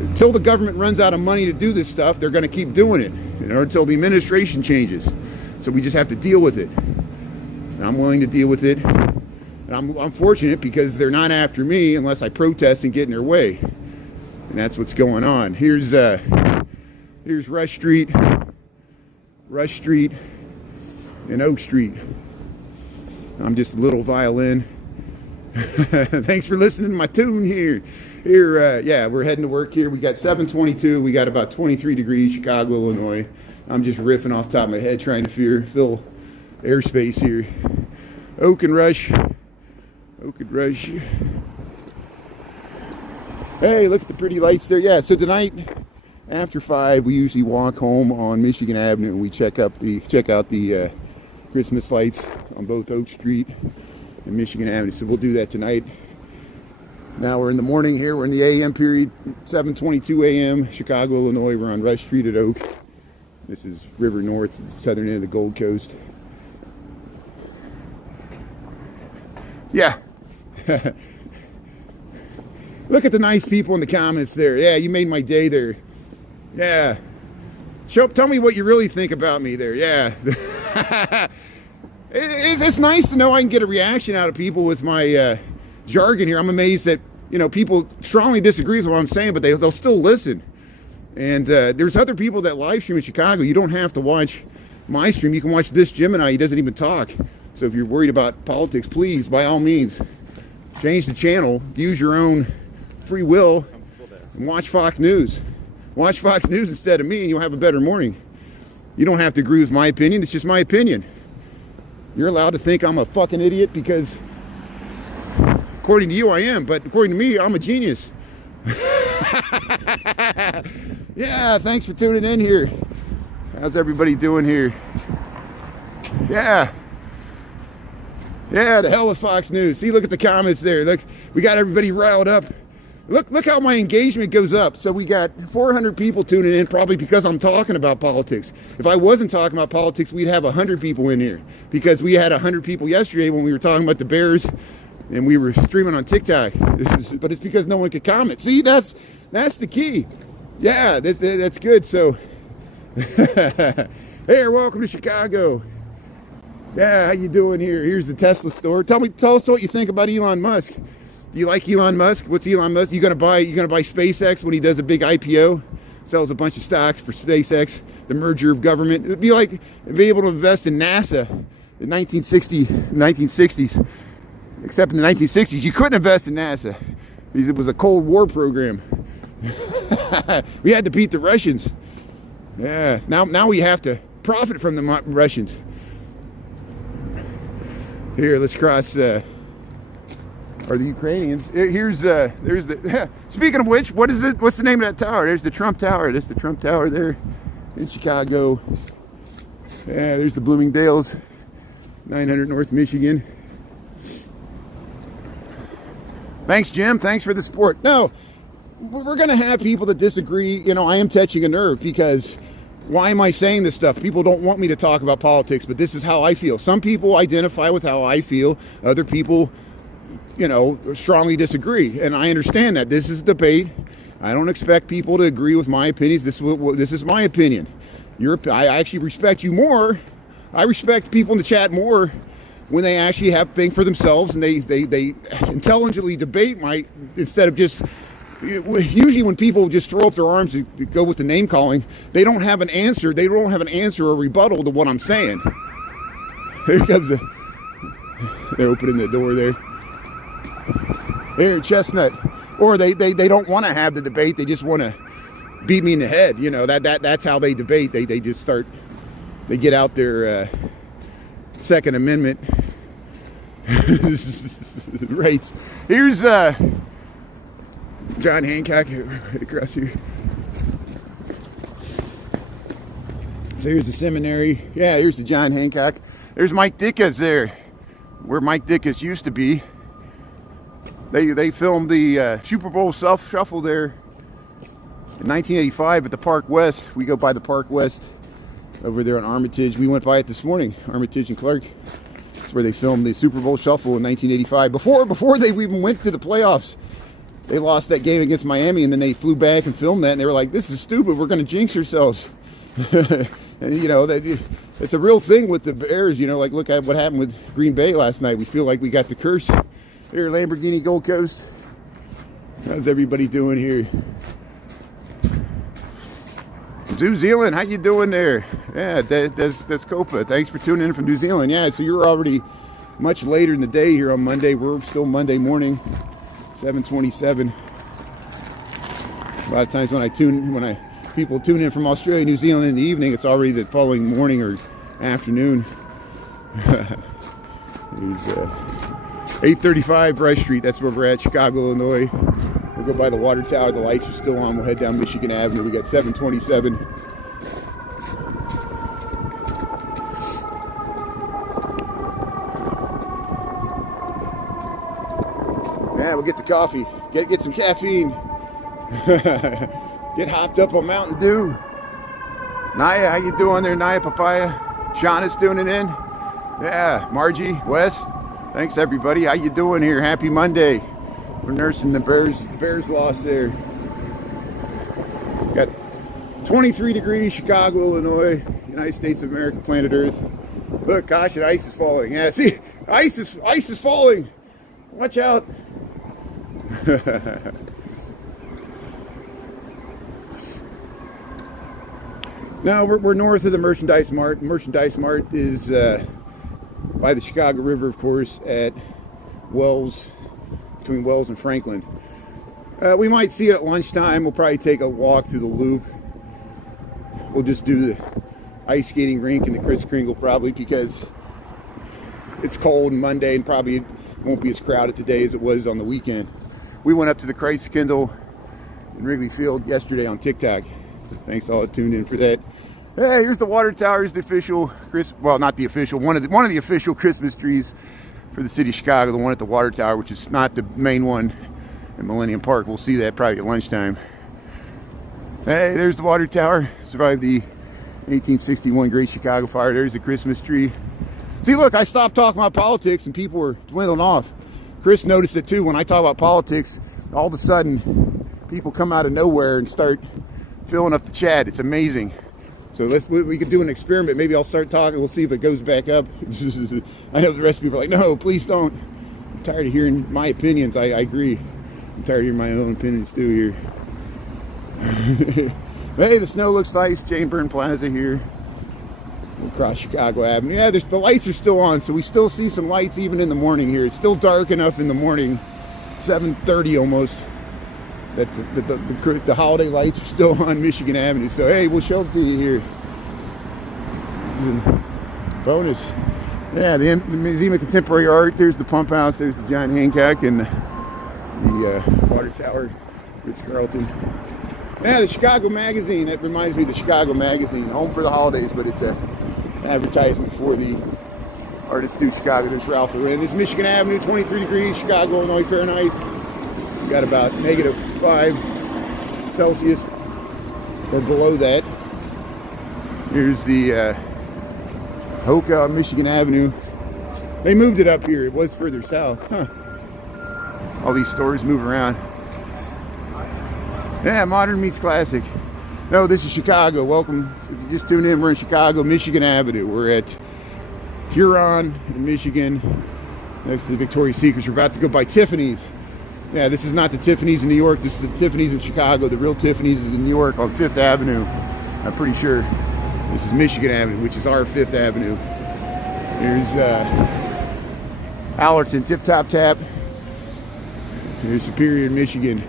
until the government runs out of money to do this stuff, they're going to keep doing it, you know, until the administration changes. So we just have to deal with it. And I'm willing to deal with it. And I'm fortunate because they're not after me unless I protest and get in their way. And that's what's going on. Here's Rush Street, and Oak Street. I'm just a little violin Thanks for listening to my tune here. Yeah, we're heading to work here. We got 7:22. We got about 23 degrees, Chicago, Illinois. I'm just riffing off the top of my head, trying to fill airspace here. Oak and Rush. Hey, look at the pretty lights there. Yeah, so tonight after 5, we usually walk home on Michigan Avenue and we check out the Christmas lights on both Oak Street and Michigan Avenue. So we'll do that tonight. Now we're in the morning here. We're in the AM period, 7:22 a.m. Chicago, Illinois. We're on Rush Street at Oak. This is River North, the southern end of the Gold Coast. Yeah. Look at the nice people in the comments there. Yeah, you made my day there. Yeah. Tell me what you really think about me there. Yeah. It's nice to know I can get a reaction out of people with my jargon here. I'm amazed that, people strongly disagree with what I'm saying, but they'll still listen. And there's other people that live stream in Chicago. You don't have to watch my stream. You can watch this Gemini. He doesn't even talk. So if you're worried about politics, please, by all means, change the channel. Use your own free will and watch Fox News. Watch Fox News instead of me and you'll have a better morning. You don't have to agree with my opinion. It's just my opinion. You're allowed to think I'm a fucking idiot because according to you I am, but according to me I'm a genius. Yeah, thanks for tuning in here. How's everybody doing here? Yeah, the hell with Fox News. See, look at the comments there. Look, we got everybody riled up. Look how my engagement goes up. So we got 400 people tuning in, probably because I'm talking about politics. If I wasn't talking about politics, we'd have 100 people in here, because we had 100 people yesterday when we were talking about the Bears and we were streaming on TikTok. But it's because no one could comment. See, that's the key. Yeah, that's good. So, hey, welcome to Chicago. Yeah, how you doing here? Here's the Tesla store. Tell us what you think about Elon Musk. Do you like Elon Musk? What's Elon Musk? You gonna buy SpaceX when he does a big IPO, sells a bunch of stocks for SpaceX, the merger of government? It'd be like be able to invest in NASA in 1960s. Except in the 1960s, you couldn't invest in NASA because it was a Cold War program. We had to beat the Russians. Yeah, now we have to profit from the Russians. Here, let's cross. Are the Ukrainians? There's the. Speaking of which, what is it? What's the name of that tower? There's the Trump Tower. There's the Trump Tower there in Chicago. Yeah, there's the Bloomingdale's, 900 North Michigan. Thanks, Jim. Thanks for the support. No, we're going to have people that disagree. I am touching a nerve because why am I saying this stuff? People don't want me to talk about politics, but this is how I feel. Some people identify with how I feel. Other people, strongly disagree. And I understand that. This is a debate. I don't expect people to agree with my opinions. This is my opinion. I actually respect you more. I respect people in the chat more when they actually think for themselves and they intelligently debate instead of just. Usually when people just throw up their arms and go with the name calling, they don't have an answer. They don't have an answer or rebuttal to what I'm saying. Here comes they're opening the door there. Here, Chestnut. Or they don't want to have the debate. They just want to beat me in the head. That's how they debate. They just start. They get out their Second Amendment rights. Here's John Hancock right across here. So here's the seminary. Yeah, here's the John Hancock. There's Mike Dicka's there, where Mike Dicka's used to be. They filmed the Super Bowl shuffle there in 1985 at the Park West. We go by the Park West over there on Armitage. We went by it this morning, Armitage and Clark. That's where they filmed the Super Bowl shuffle in 1985. Before they even went to the playoffs. They lost that game against Miami, and then they flew back and filmed that, and they were like, this is stupid, we're going to jinx ourselves. And, it's a real thing with the Bears, like look at what happened with Green Bay last night. We feel like we got the curse. Here, Lamborghini Gold Coast. How's everybody doing here? New Zealand, how you doing there? Yeah, that's Copa. Thanks for tuning in from New Zealand. Yeah, so you're already much later in the day here on Monday. We're still Monday morning, 7:27. A lot of times when people tune in from Australia, New Zealand in the evening, it's already the following morning or afternoon. There's 835 Brush Street. That's where we're at, Chicago, Illinois. We'll go by the water tower. The lights are still on. We'll head down Michigan Avenue. We got 727. Yeah, we'll get the coffee. Get some caffeine. Get hopped up on Mountain Dew. Naya, how you doing there, Naya Papaya? Shauna's tuning in. Yeah, Margie, Wes. Thanks everybody. How you doing here? Happy Monday. We're nursing the Bears loss there. Got 23 degrees, Chicago, Illinois, United States of America, planet Earth. Look, gosh, and ice is falling. Yeah, see, ice is falling. Watch out. Now we're north of the Merchandise Mart. Merchandise Mart is by the Chicago River, of course, at Wells, between Wells and Franklin. We might see it at lunchtime. We'll probably take a walk through the loop. We'll just do the ice skating rink and the Kris Kringle probably, because it's cold and Monday and probably it won't be as crowded today as it was on the weekend. We went up to the Kris Kringle in Wrigley Field yesterday on TikTok. Thanks all that tuned in for that. Hey, here's the water tower. Here's the official well, not the official, one of the official Christmas trees for the city of Chicago, the one at the water tower, which is not the main one in Millennium Park. We'll see that probably at lunchtime. Hey, there's the water tower. Survived the 1861 Great Chicago Fire. There's the Christmas tree. See, look, I stopped talking about politics and people were dwindling off. Chris noticed it too. When I talk about politics, all of a sudden people come out of nowhere and start filling up the chat. It's amazing. So we could do an experiment. Maybe I'll start talking. We'll see if it goes back up. I know the rest of people are like, no, please don't. I'm tired of hearing my opinions. I agree. I'm tired of hearing my own opinions too here. Hey, the snow looks nice. Jane Byrne Plaza here. We'll cross Chicago Avenue. Yeah, the lights are still on, so we still see some lights even in the morning here. It's still dark enough in the morning, 7:30 almost, that the holiday lights are still on Michigan Avenue. So hey, we'll show it to you here. Bonus. Yeah, the Museum of Contemporary Art. There's the pump house. There's the John Hancock and the water tower, Ritz-Carlton. Yeah, the Chicago Magazine. That reminds me of the Chicago Magazine. Home for the holidays, but it's a advertisement for the Artists Do Chicago. There's Ralph Lauren. This is Michigan Avenue, 23 degrees, Chicago, Illinois, Fahrenheit. We got about -5 Celsius or below that. Here's the Hoka on Michigan Avenue. They moved it up here. It was further south. Huh. All these stores move around. Yeah, modern meets classic. No, this is Chicago. Welcome. If you just tuned in, we're in Chicago, Michigan Avenue. We're at Huron in Michigan, next to the Victoria's Secret. We're about to go by Tiffany's. Yeah, this is not the Tiffany's in New York. This is the Tiffany's in Chicago. The real Tiffany's is in New York on 5th Avenue. I'm pretty sure this is Michigan Avenue, which is our 5th Avenue. Here's Allerton, Tip Top Tap. Here's Superior, Michigan.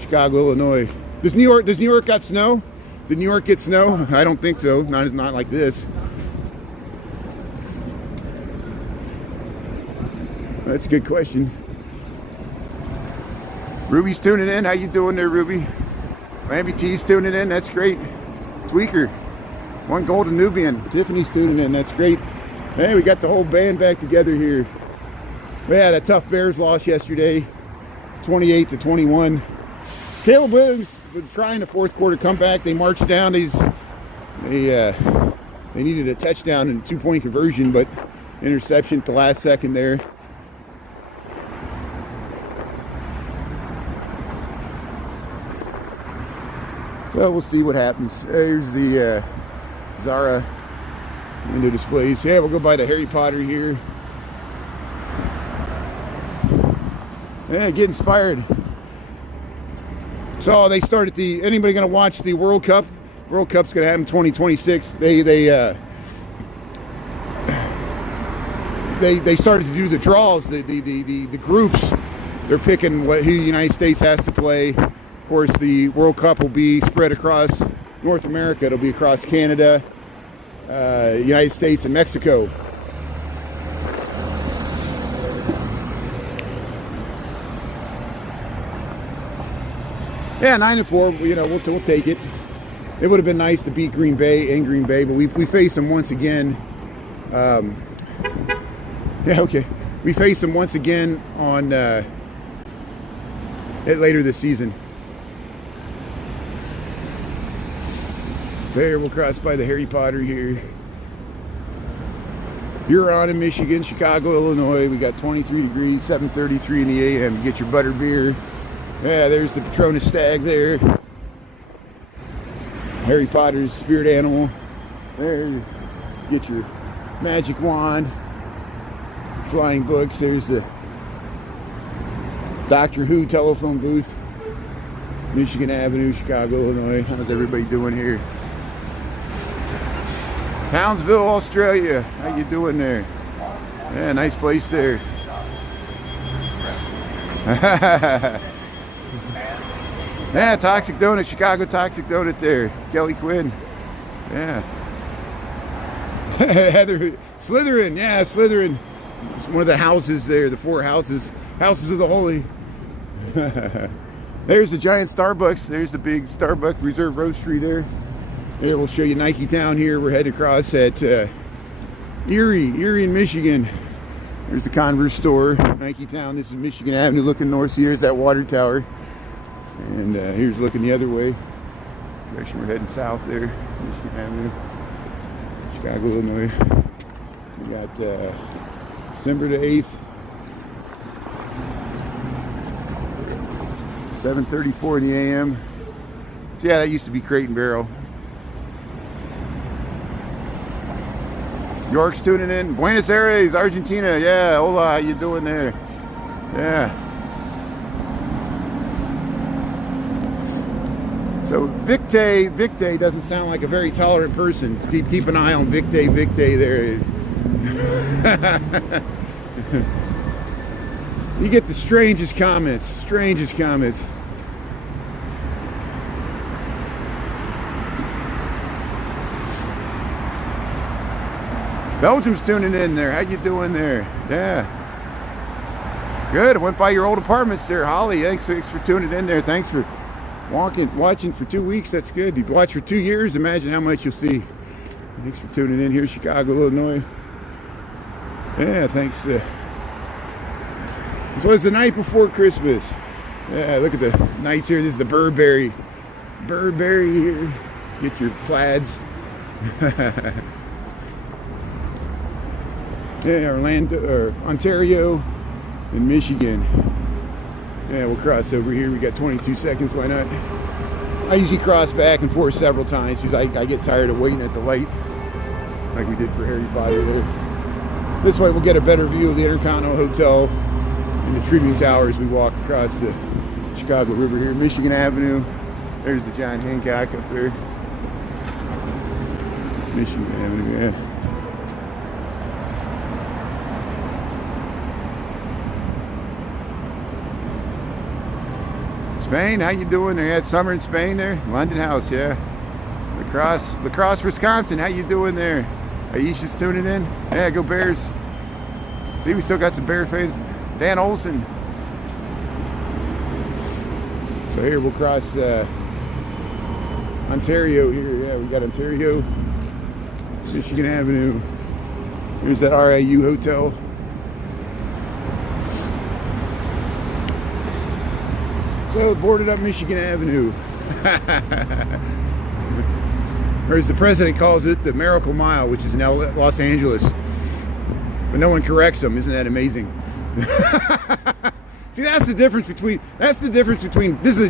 Chicago, Illinois. Does New York got snow? Did New York get snow? I don't think so. Not like this. That's a good question. Ruby's tuning in. How you doing there, Ruby? Lamby T's tuning in. That's great. Tweaker. One Golden Nubian. Tiffany's tuning in. That's great. Hey, we got the whole band back together here. We had a tough Bears loss yesterday, 28-21. Caleb Williams was trying the fourth quarter comeback. They marched down. They needed a touchdown and 2-point conversion, but interception at the last second there. So we'll see what happens. There's the Zara window displays. Yeah, we'll go by the Harry Potter here. Yeah, get inspired. So they started anybody going to watch the World Cup? World Cup's going to happen in 2026. they started to do the draws, the groups. They're picking who the United States has to play. Of course, the World Cup will be spread across North America. It'll be across Canada, United States, and Mexico. Yeah, 9-4. You know, we'll take it. It would have been nice to beat Green Bay in Green Bay, but we face them once again. Yeah, okay. We face them once again on later this season. There, we'll cross by the Harry Potter here. Huron in Michigan, Chicago, Illinois. We got 23 degrees, 7:33 in the a.m. You get your butter beer. Yeah, there's the Patronus Stag there. Harry Potter's spirit animal. There, get your magic wand. Flying books. There's the Doctor Who telephone booth. Michigan Avenue, Chicago, Illinois. How's everybody doing here? Townsville, Australia. How you doing there? Yeah, nice place there. Yeah, Toxic Donut, Chicago Toxic Donut there. Kelly Quinn. Yeah. Heather, Slytherin, yeah, Slytherin. It's one of the houses there, the 4 houses of the holy. There's the giant Starbucks. There's the big Starbucks Reserve Roastery there. There, we'll show you Nike Town here. We're headed across at Erie in Michigan. There's the Converse store, Nike Town. This is Michigan Avenue looking north. Here's that water tower. And here's looking the other way. Direction we're heading south there, Michigan Avenue, Chicago, Illinois. We got December the 8th, 7:34 in the a.m. So yeah, that used to be Crate and Barrel. York's tuning in. Buenos Aires, Argentina. Yeah, hola, how you doing there? Yeah. So Victe doesn't sound like a very tolerant person. Keep an eye on Victe there. You get the strangest comments. Belgium's tuning in there. How you doing there? Yeah. Good. I went by your old apartments there, Holly. Thanks for tuning in there. Thanks for watching for 2 weeks. That's good. You've watched for 2 years. Imagine how much you'll see. Thanks for tuning in here, Chicago, Illinois. Yeah, thanks. This was the night before Christmas. Yeah, look at the nights here. This is the Burberry here. Get your plaids. Yeah, Ontario and Michigan. Yeah, we'll cross over here. We got 22 seconds. Why not? I usually cross back and forth several times because I get tired of waiting at the light, like we did for Harry Potter there. This way, we'll get a better view of the Intercontinental Hotel and the Tribune Tower as we walk across the Chicago River here, Michigan Avenue. There's the John Hancock up there. Michigan Avenue, yeah. Spain, how you doing there? You had summer in Spain there? London House, yeah. La Crosse, Wisconsin, how you doing there? Aisha's tuning in. Yeah, go Bears. See, we still got some Bear fans. Dan Olson. So here we'll cross Ontario here. Yeah, we got Ontario, Michigan Avenue. Here's that RIU hotel. So boarded up Michigan Avenue. Or as the president calls it, the Miracle Mile, which is in Los Angeles. But no one corrects them. Isn't that amazing? See, that's the difference between, this is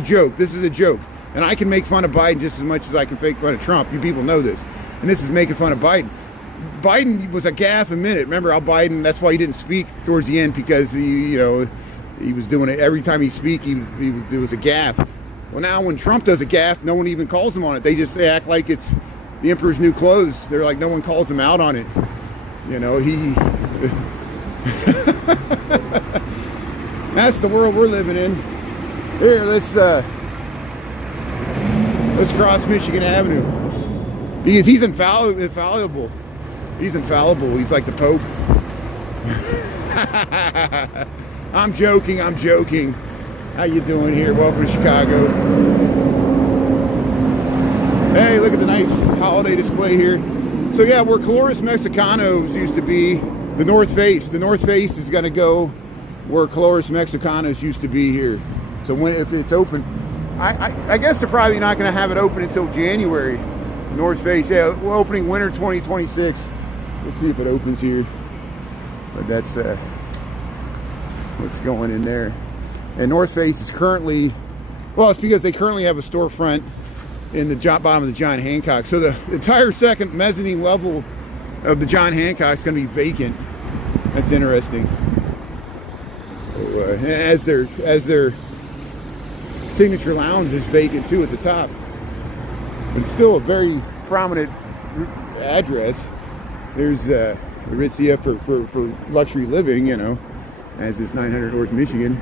a joke. And I can make fun of Biden just as much as I can make fun of Trump. You people know this. And this is making fun of Biden. Biden was a gaffe a minute. Remember how Biden, that's why he didn't speak towards the end, because he was doing it every time he speak. It was a gaffe. Well, now when Trump does a gaffe, no one even calls him on it. They act like it's the emperor's new clothes. They're like, no one calls him out on it. You know, That's the world we're living in. Here, let's cross Michigan Avenue. Because he's infallible. He's infallible. He's like the Pope. I'm joking. How you doing here? Welcome to Chicago. Hey, look at the nice holiday display here. So yeah, where Colores Mexicanos used to be, the North Face. The North Face is going to go where Colores Mexicanos used to be here. So if it's open, I guess they're probably not going to have it open until January. North Face, yeah, we're opening winter 2026. Let's see if it opens here. But that's what's going in there. And North Face is currently, well, it's because they currently have a storefront in the bottom of the John Hancock. So the entire second mezzanine level of the John Hancock is going to be vacant. That's interesting. So, as their signature lounge is vacant too at the top. It's still a very prominent address. There's Aritzia for luxury living, you know, as is 900 North Michigan.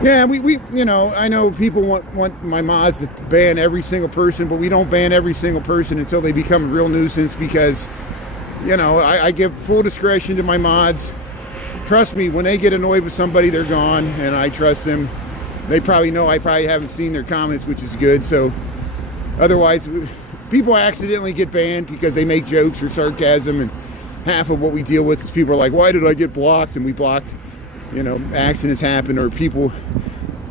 Yeah, we you know, I know people want my mods to ban every single person, but we don't ban every single person until they become a real nuisance, because, you know, I give full discretion to my mods. Trust me, when they get annoyed with somebody, they're gone, and I trust them. They probably know I probably haven't seen their comments, which is good. So otherwise, people accidentally get banned because they make jokes or sarcasm, and half of what we deal with is people are like, why did I get blocked? And we blocked, you know, accidents happen, or people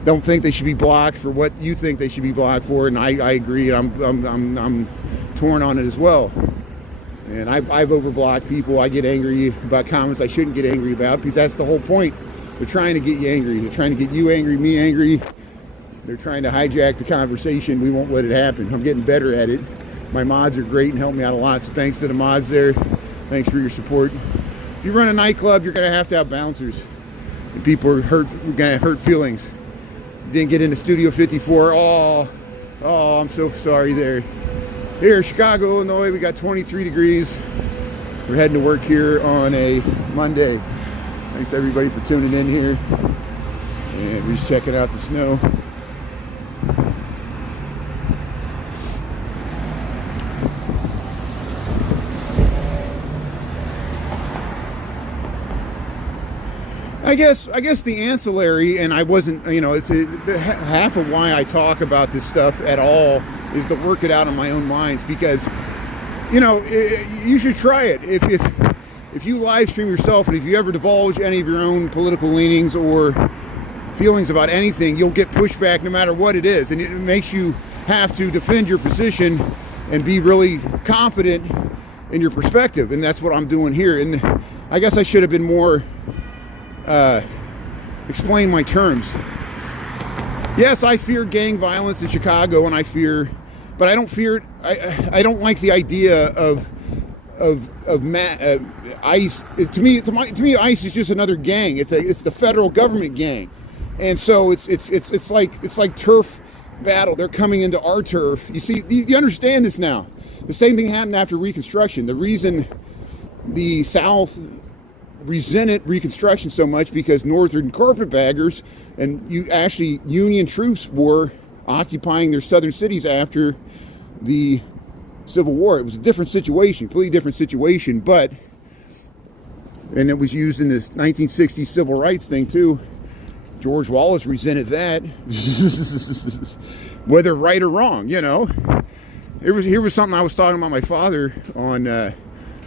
don't think they should be blocked for what you think they should be blocked for, and I agree. I'm torn on it as well. And I've overblocked people. I get angry about comments I shouldn't get angry about, because that's the whole point. They're trying to get you angry. They're trying to get you angry, me angry. They're trying to hijack the conversation. We won't let it happen. I'm getting better at it. My mods are great and help me out a lot, so thanks to the mods there. Thanks for your support. If you run a nightclub, you're going to have bouncers. And people are hurt. We're going to have hurt feelings. Didn't get into Studio 54. Oh, I'm so sorry there. Here, Chicago, Illinois, we got 23 degrees. We're heading to work here on a Monday. Thanks everybody for tuning in here. And we're just checking out the snow. I guess the ancillary, and I wasn't, you know, it's half of why I talk about this stuff at all is to work it out in my own minds, because, you know, you should try it. If you live stream yourself, and if you ever divulge any of your own political leanings or feelings about anything, you'll get pushback no matter what it is, and it makes you have to defend your position and be really confident in your perspective, and that's what I'm doing here. And I guess I should have been more explain my terms. Yes, I fear gang violence in Chicago, and but I don't fear. I don't like the idea of ICE. To me, ICE is just another gang. It's the federal government gang, and so it's like turf battle. They're coming into our turf. You see, you understand this now. The same thing happened after Reconstruction. The reason the South resented Reconstruction so much because Northern carpetbaggers and Union troops were occupying their southern cities after the Civil War. It was a different situation, completely different situation, and it was used in this 1960s civil rights thing too. George Wallace resented that, whether right or wrong, you know. Here was something I was talking about my father on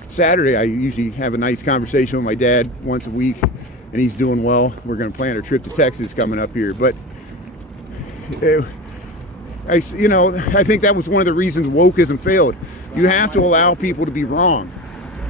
Saturday. I usually have a nice conversation with my dad once a week, and he's doing well. We're going to plan a trip to Texas coming up here, but I think that was one of the reasons wokeism failed. You have to allow people to be wrong.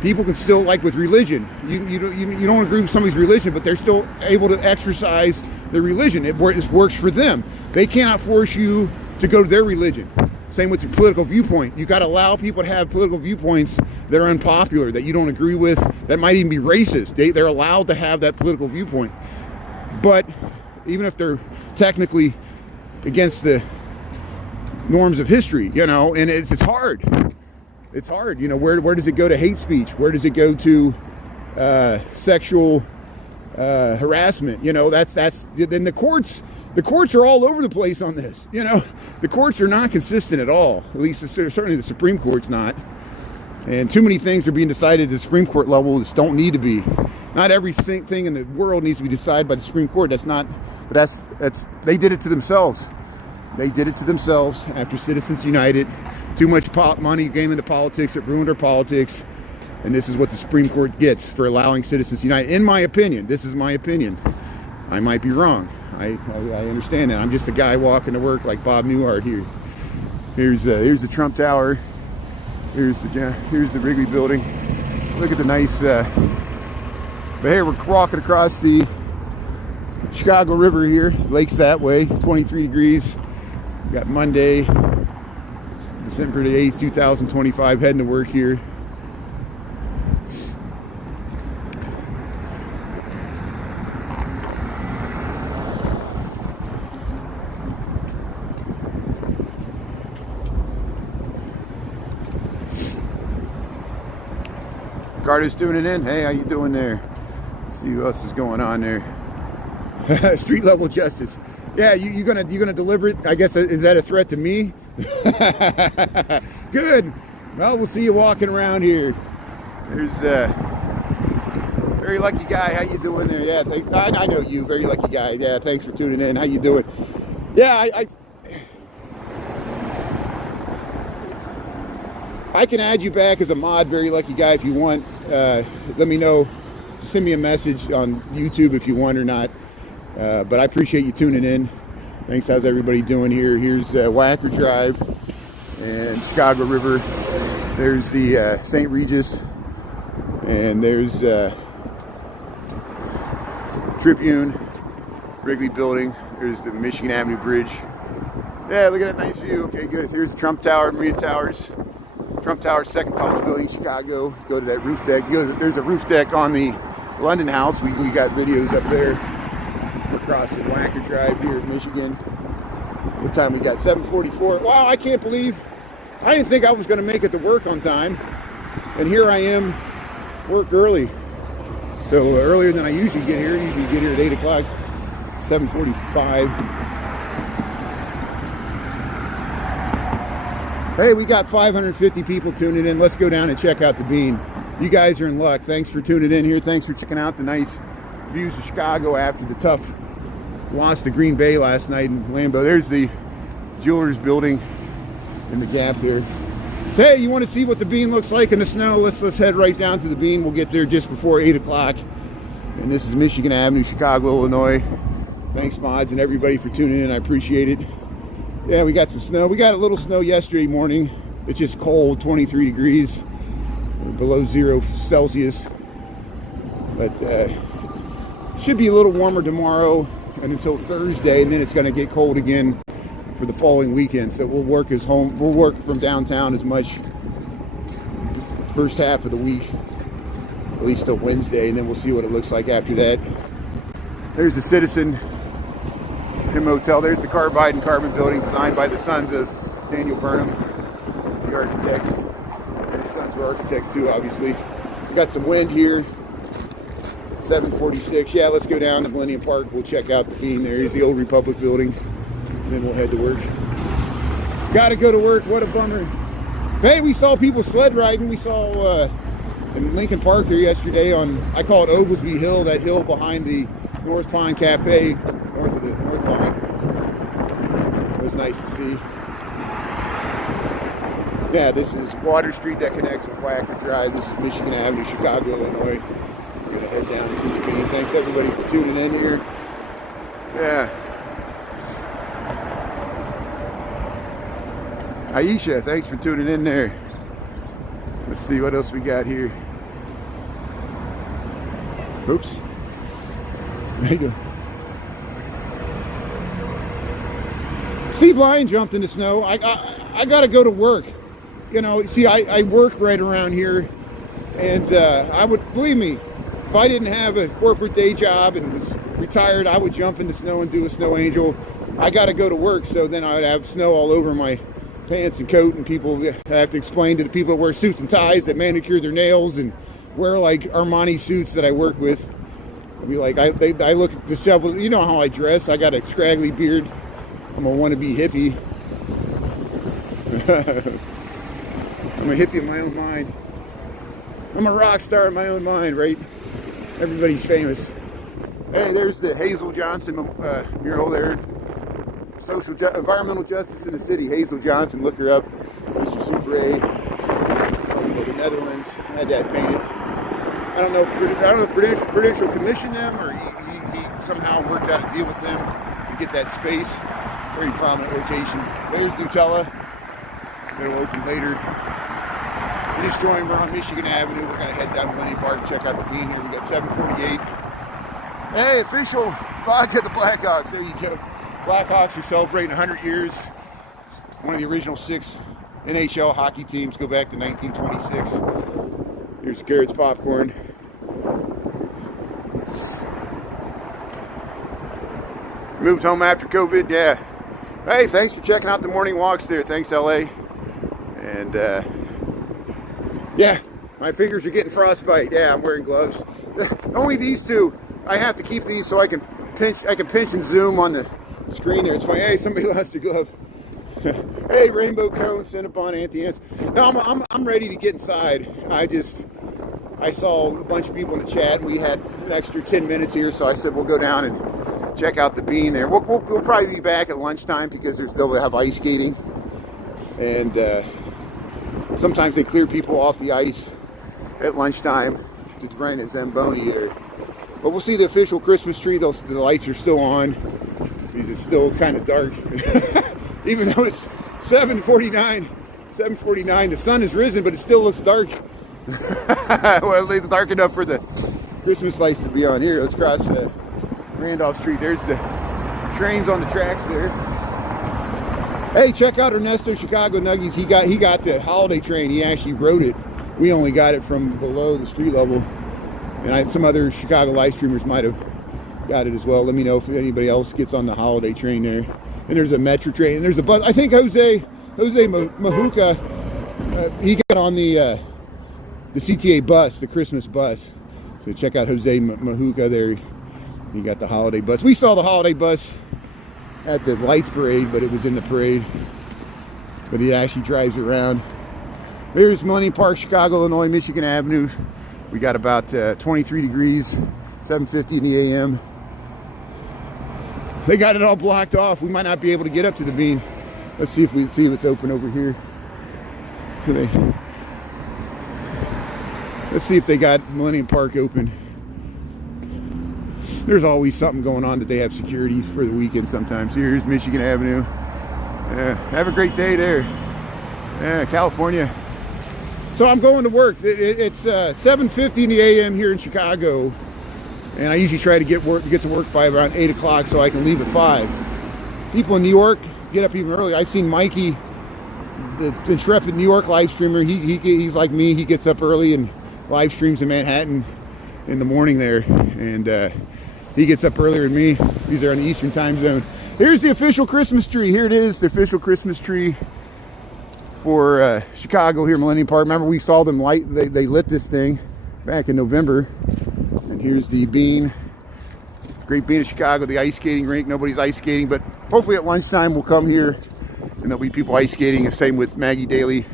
People can still, like with religion, you don't agree with somebody's religion, but they're still able to exercise their religion. It works for them. They cannot force you to go to their religion. Same with your political viewpoint. You got to allow people to have political viewpoints that are unpopular, that you don't agree with, that might even be racist. They're allowed to have that political viewpoint. But even if they're technically against the norms of history, you know, and it's hard. It's hard, you know. Where does it go to hate speech? Where does it go to sexual harassment? You know, that's then the courts are all over the place on this. You know, the courts are not consistent at all. At least certainly the Supreme Court's not. And too many things are being decided at the Supreme Court level that don't need to be. Not everything in the world needs to be decided by the Supreme Court. That's not. But that's they did it to themselves. They did it to themselves after Citizens United. Too much money came into politics. It ruined our politics. And this is what the Supreme Court gets for allowing Citizens United. In my opinion, this is my opinion. I might be wrong. I understand that. I'm just a guy walking to work like Bob Newhart here. Here's the Trump Tower. Here's the Wrigley Building. Look at the nice. But here we're walking across the Chicago River here. Lake's that way. 23 degrees. We got Monday, December the 8th, 2025. Heading to work here. Carter's tuning in. Hey, how you doing there? See who else is going on there. Street level justice. Yeah, you gonna deliver it? I guess, is that a threat to me? Good. Well, we'll see you walking around here. There's very lucky guy. How you doing there? Yeah, I know you. Very lucky guy. Yeah, thanks for tuning in. How you doing? Yeah, I can add you back as a mod, very lucky guy, if you want. Let me know. Send me a message on YouTube if you want or not. But I appreciate you tuning in. Thanks. How's everybody doing here? Here's Wacker Drive and Chicago River. There's the St. Regis. And there's Tribune, Wrigley Building. There's the Michigan Avenue Bridge. Yeah, look at that nice view. Okay, good. Here's the Trump Tower, Marina Towers. Trump Tower, second tallest building in Chicago. Go to that roof deck. There's a roof deck on the London House. We got videos up there. We're crossing Wacker Drive here in Michigan. What time we got? 7:44. Wow, I can't believe. I didn't think I was going to make it to work on time. And here I am, work early. So earlier than I usually get here. I usually get here at 8 o'clock, 7:45. Hey, we got 550 people tuning in. Let's go down and check out the bean. You guys are in luck. Thanks for tuning in here. Thanks for checking out the nice views of Chicago after the tough loss to Green Bay last night in Lambeau. There's the Jewelers Building in the gap there. So, hey, you want to see what the bean looks like in the snow? Let's head right down to the bean. We'll get there just before 8 o'clock. And this is Michigan Avenue, Chicago, Illinois. Thanks, mods, and everybody for tuning in. I appreciate it. Yeah, we got some snow. We got a little snow yesterday morning. It's just cold, 23 degrees, below 0 Celsius. But should be a little warmer tomorrow and until Thursday, and then it's going to get cold again for the following weekend. So we'll work from downtown as much first half of the week, at least till Wednesday, and then we'll see what it looks like after that. There's the Citizen Motel. There's the Carbide and Carbon Building, designed by the sons of Daniel Burnham, the architect. And his sons were architects too, obviously. We got some wind here. 7:46. Yeah, let's go down to Millennium Park. We'll check out the bean. There's the Old Republic Building. Then we'll head to work. Gotta go to work. What a bummer. Hey, we saw people sled riding. We saw in Lincoln Park there yesterday on, I call it Oglesby Hill, that hill behind the North Pond Cafe, north of the North Pond. It was nice to see. Yeah, this is Water Street that connects with Wacker Drive. This is Michigan Avenue, Chicago, Illinois. We're gonna head down and see the bean. Thanks everybody for tuning in here. Yeah. Aisha, thanks for tuning in there. Let's see what else we got here. Oops. There you go. Steve Lyon jumped in the snow. I got to go to work. You know, see, I work right around here, and I would, believe me, if I didn't have a corporate day job and was retired, I would jump in the snow and do a snow angel. I got to go to work, so then I would have snow all over my pants and coat, and people have to explain to the people that wear suits and ties that manicure their nails and wear like Armani suits that I work with. I'd be like, I look at the shovel, you know how I dress. I got a scraggly beard. I'm a wannabe hippie. I'm a hippie in my own mind. I'm a rock star in my own mind, right? Everybody's famous. Hey, there's the Hazel Johnson mural there. Environmental justice in the city. Hazel Johnson, look her up. Mr. Super A from the Netherlands had that painted. I don't know if Prudential commissioned them or he somehow worked out a deal with them to get that space. Very prominent location. There's Nutella. It'll open later. We just joined. We're on Michigan Avenue. We're gonna head down to Millennium Park, check out the bean here. We got 748. Hey, official vodka the Blackhawks. There you go. Blackhawks are celebrating 100 years. One of the original 6 NHL hockey teams. Go back to 1926. Here's Garrett's popcorn. Moved home after COVID, yeah. Hey, thanks for checking out the morning walks there. Thanks, LA. And yeah, my fingers are getting frostbite. Yeah, I'm wearing gloves. Only these two. I have to keep these so I can pinch and zoom on the screen there. It's funny. Hey, somebody lost a glove. Hey, rainbow cone, Cinnabon, Anti-Ants. No, I'm ready to get inside. I saw a bunch of people in the chat. We had an extra 10 minutes here, so I said we'll go down and check out the bean there. We'll probably be back at lunchtime because they'll have ice skating. And sometimes they clear people off the ice at lunchtime to run at Zamboni there. But we'll see the official Christmas tree. The lights are still on. It's still kind of dark. Even though it's 7:49, the sun has risen, but it still looks dark. Well, it's dark enough for the Christmas lights to be on here. Let's cross Randolph Street. There's the trains on the tracks there. Hey, check out Ernesto Chicago Nuggies. He got the holiday train. He actually rode it. We only got it from below the street level. And some other Chicago live streamers might have got it as well. Let me know if anybody else gets on the holiday train there. And there's a metro train. And there's the bus. I think Jose Mahuka, he got on the CTA bus, the Christmas bus. So check out Jose Mahuka there. He got the holiday bus. We saw the holiday bus at the lights parade, but it was in the parade. But he actually drives around. There's Millennium Park, Chicago, Illinois, Michigan Avenue. We got about 23 degrees, 7:50 in the a.m. They got it all blocked off. We might not be able to get up to the bean. Let's see if it's open over here. Let's see if they got Millennium Park open. There's always something going on that they have security for the weekend sometimes. Here's Michigan Avenue. Have a great day there. California. So I'm going to work. It's 7:50 in the a.m. here in Chicago, and I usually try to get to work by around 8 o'clock so I can leave at 5. People in New York get up even earlier. I've seen Mikey, the intrepid New York live streamer. He's like me. He gets up early and live streams in Manhattan in the morning there, and he gets up earlier than me. These are on the Eastern time zone. Here's the official Christmas tree. Here it is, the official Christmas tree for Chicago here, Millennium Park. Remember, we saw them they lit this thing back in November. And here's the bean. Great bean of Chicago, the ice skating rink. Nobody's ice skating, but hopefully at lunchtime we'll come here and there'll be people ice skating. The same with Maggie Daly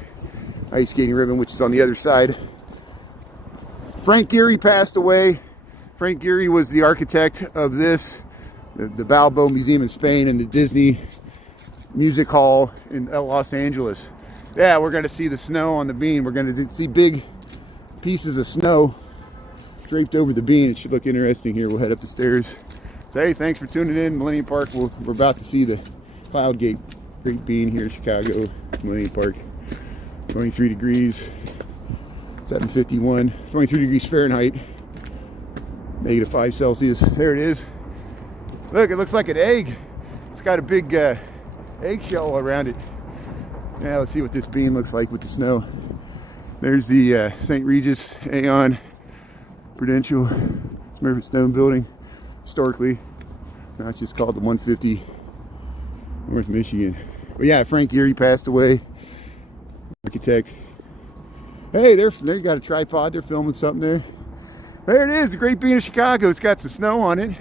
ice skating ribbon, which is on the other side. Frank Gehry passed away. Frank Gehry was the architect of this, the Balboa Museum in Spain, and the Disney Music Hall in Los Angeles. Yeah, we're going to see the snow on the bean. We're going to see big pieces of snow draped over the bean. It should look interesting here. We'll head up the stairs. So, hey, thanks for tuning in. Millennium Park. We're about to see the Cloud Gate Great Bean here in Chicago, Millennium Park. 23 degrees, 7:51, 23 degrees Fahrenheit, -5 Celsius. There it is. Look, it looks like an egg. It's got a big eggshell around it. Yeah, let's see what this bean looks like with the snow. There's the St. Regis, Aeon, Prudential, Smurfit Stone building. Historically, now it's just called the 150 North Michigan. But yeah, Frank Geary passed away. Architect. Hey, they got a tripod. They're filming something there. There it is, the Great Bean of Chicago. It's got some snow on it.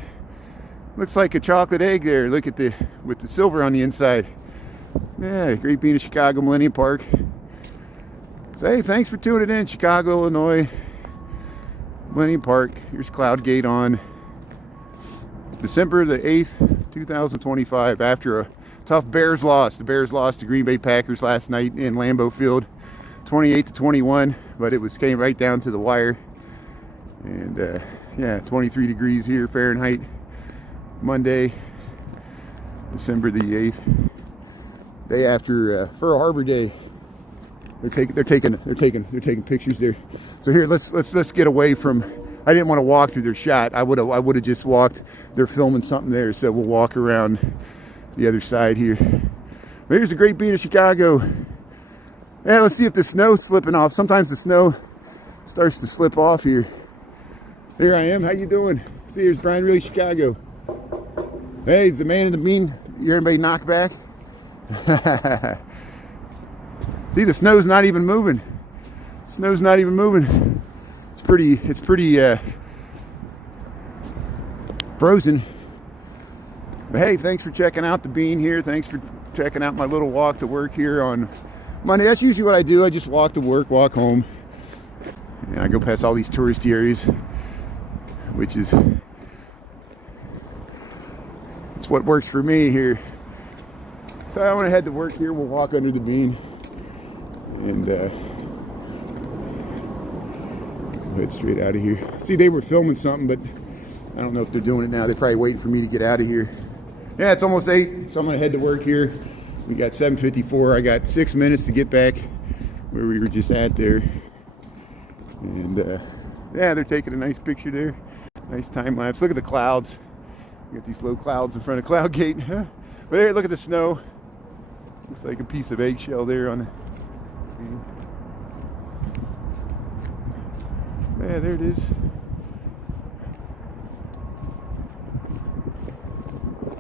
Looks like a chocolate egg there. Look at with the silver on the inside. Yeah, Great Bean of Chicago, Millennium Park. So, hey, thanks for tuning in. Chicago, Illinois, Millennium Park. Here's Cloud Gate on December the 8th, 2025. After a tough Bears loss. The Bears lost to Green Bay Packers last night in Lambeau Field, 28-21. But it came right down to the wire. And yeah, 23 degrees here Fahrenheit. Monday, December the 8th, day after Pearl Harbor Day. They're taking pictures there. So here, let's get away from. I didn't want to walk through their shot. I would have just walked. They're filming something there, so we'll walk around the other side here. There's the Great Bean of Chicago. Yeah, let's see if the snow's slipping off. Sometimes the snow starts to slip off here. Here I am. How you doing? See, here's Brian Really Chicago. Hey, it's the man in the bean. You hear anybody knock back? See, the snow's not even moving. Snow's not even moving. It's pretty frozen. But hey, thanks for checking out the bean here. Thanks for checking out my little walk to work here on Monday. That's usually what I do. I just walk to work, walk home. And I go past all these touristy areas, which is it's what works for me here. So I want to head to work here. We'll walk under the bean and go head straight out of here. See, they were filming something, but I don't know if they're doing it now. They're probably waiting for me to get out of here. Yeah, it's almost 8, so I'm gonna head to work here. We got 7:54. I got 6 minutes to get back where we were just at there. And yeah, they're taking a nice picture there. Nice time lapse. Look at the clouds. You got these low clouds in front of Cloud Gate. But there, look at the snow. Looks like a piece of eggshell there on the. Yeah, there it is.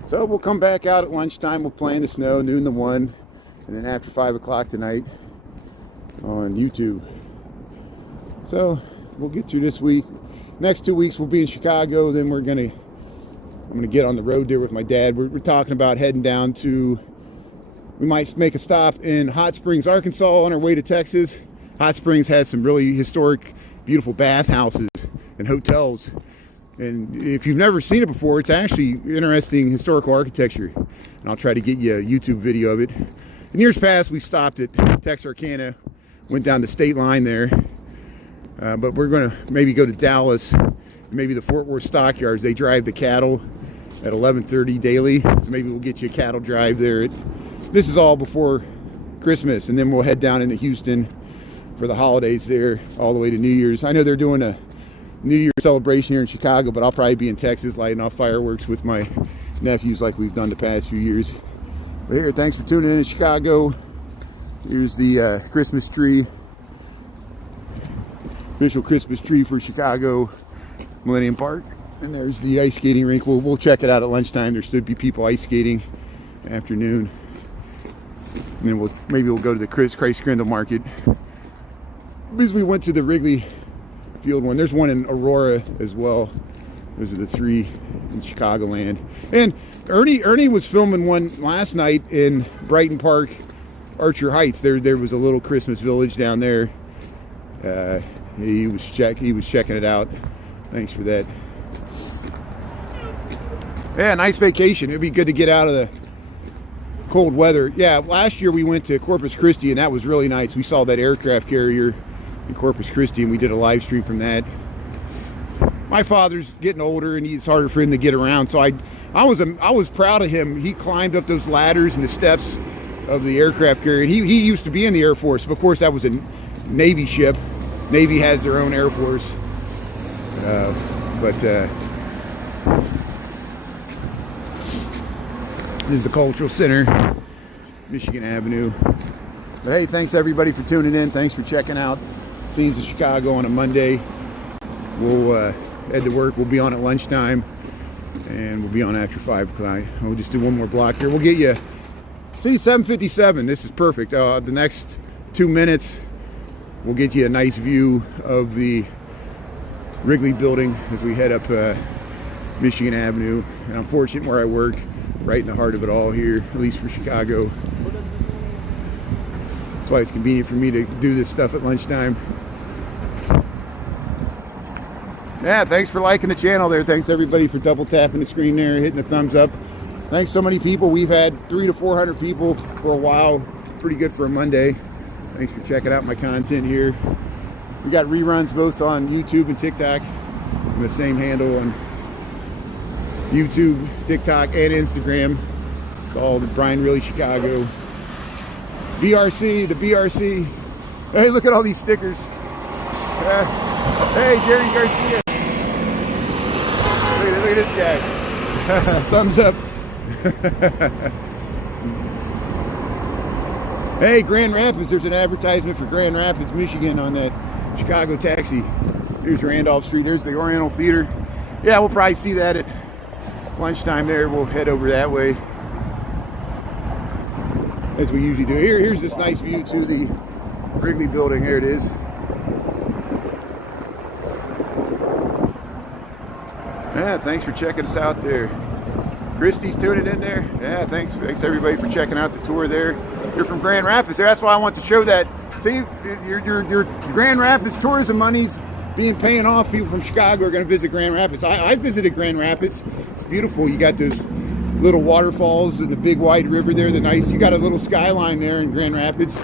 So we'll come back out at lunchtime. We'll play in the snow, noon to 1, and then after 5 o'clock tonight on YouTube. So we'll get through this week. Next 2 weeks we'll be in Chicago. Then I'm gonna get on the road there with my dad. We're talking about heading down to. We might make a stop in Hot Springs, Arkansas on our way to Texas. Hot Springs has some really historic, beautiful bathhouses and hotels. And if you've never seen it before, it's actually interesting historical architecture. And I'll try to get you a YouTube video of it. In years past, we stopped at Texarkana, went down the state line there. But we're going to maybe go to Dallas, maybe the Fort Worth Stockyards. They drive the cattle at 11:30 daily. So maybe we'll get you a cattle drive there. This is all before Christmas. And then we'll head down into Houston for the holidays there, all the way to New Year's. I know they're doing a New Year's celebration here in Chicago, but I'll probably be in Texas lighting off fireworks with my nephews like we've done the past few years. But here, thanks for tuning in Chicago. Here's the Christmas tree. Official Christmas tree for Chicago Millennium Park. And there's the ice skating rink. We'll check it out at lunchtime. There should be people ice skating afternoon. And then maybe we'll go to the Christ Grindle Market. Because we went to the Wrigley Field one. There's one in Aurora as well. Those are the 3 in Chicagoland. And Ernie was filming one last night in Brighton Park, Archer Heights. There was a little Christmas village down there. He was checking it out. Thanks for that. Yeah, nice vacation. It'd be good to get out of the cold weather. Yeah, last year we went to Corpus Christi and that was really nice. We saw that aircraft carrier in Corpus Christi and we did a live stream from that. My father's getting older and it's harder for him to get around, so I was proud of him. He climbed up those ladders and the steps of the aircraft carrier. And he used to be in the Air Force, but of course that was a Navy ship. Navy has their own Air Force. This is the Cultural Center, Michigan Avenue. But hey, thanks everybody for tuning in. Thanks for checking out Scenes of Chicago on a Monday. We'll head to work. We'll be on at lunchtime and we'll be on after 5 o'clock. We'll just do one more block here. We'll get you See, 7:57. This is perfect. The next 2 minutes we'll get you a nice view of the Wrigley building as we head up Michigan Avenue. And I'm fortunate where I work, right in the heart of it all here, at least for Chicago. That's why it's convenient for me to do this stuff at lunchtime. Yeah, thanks for liking the channel there. Thanks everybody for double tapping the screen there, hitting the thumbs up. Thanks so many people. We've had 300 to 400 people for a while. Pretty good for a Monday. Thanks for checking out my content here. We got reruns both on YouTube and TikTok. And the same handle on YouTube, TikTok, and Instagram. It's all the Brian Really Chicago. BRC, the BRC. Hey, look at all these stickers. Hey, Jerry Garcia. Look at this guy. Thumbs up. Hey, Grand Rapids. There's an advertisement for Grand Rapids, Michigan on that Chicago taxi. Here's Randolph Street. There's the Oriental Theater. Yeah, we'll probably see that at lunchtime there. We'll head over that way as we usually do. Here's this nice view to the Wrigley building. There it is. Yeah, thanks for checking us out there. Christy's tuning in there. Yeah, thanks everybody for checking out the tour there. You're from Grand Rapids there. That's why I want to show that. See, your Grand Rapids tourism money's paying off. People from Chicago are going to visit Grand Rapids. I visited Grand Rapids. It's beautiful. You got those little waterfalls and the big wide river there. You got a little skyline there in Grand Rapids,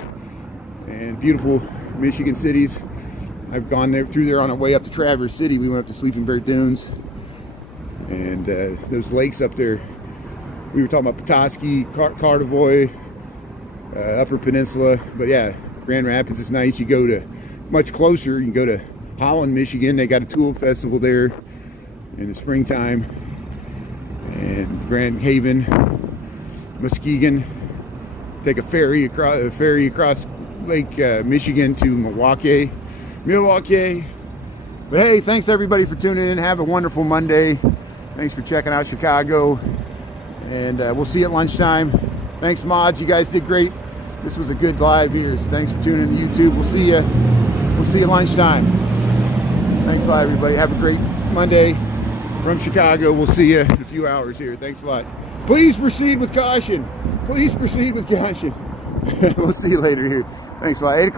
and beautiful Michigan cities. I've gone through there on our way up to Traverse City. We went up to Sleeping Bear Dunes. And those lakes up there, we were talking about Petoskey, Cardevoy, Upper Peninsula. But yeah, Grand Rapids is nice. You go to much closer, you can go to Holland, Michigan. They got a tulip festival there in the springtime. And Grand Haven, Muskegon. Take a ferry across Lake Michigan to Milwaukee. But hey, thanks everybody for tuning in. Have a wonderful Monday. Thanks for checking out Chicago, and we'll see you at lunchtime. Thanks, mods. You guys did great. This was a good live here. So thanks for tuning in to YouTube. We'll see you. We'll see you lunchtime. Thanks a lot, everybody. Have a great Monday from Chicago. We'll see you in a few hours here. Thanks a lot. Please proceed with caution. Please proceed with caution. We'll see you later here. Thanks a lot. 8 o'clock.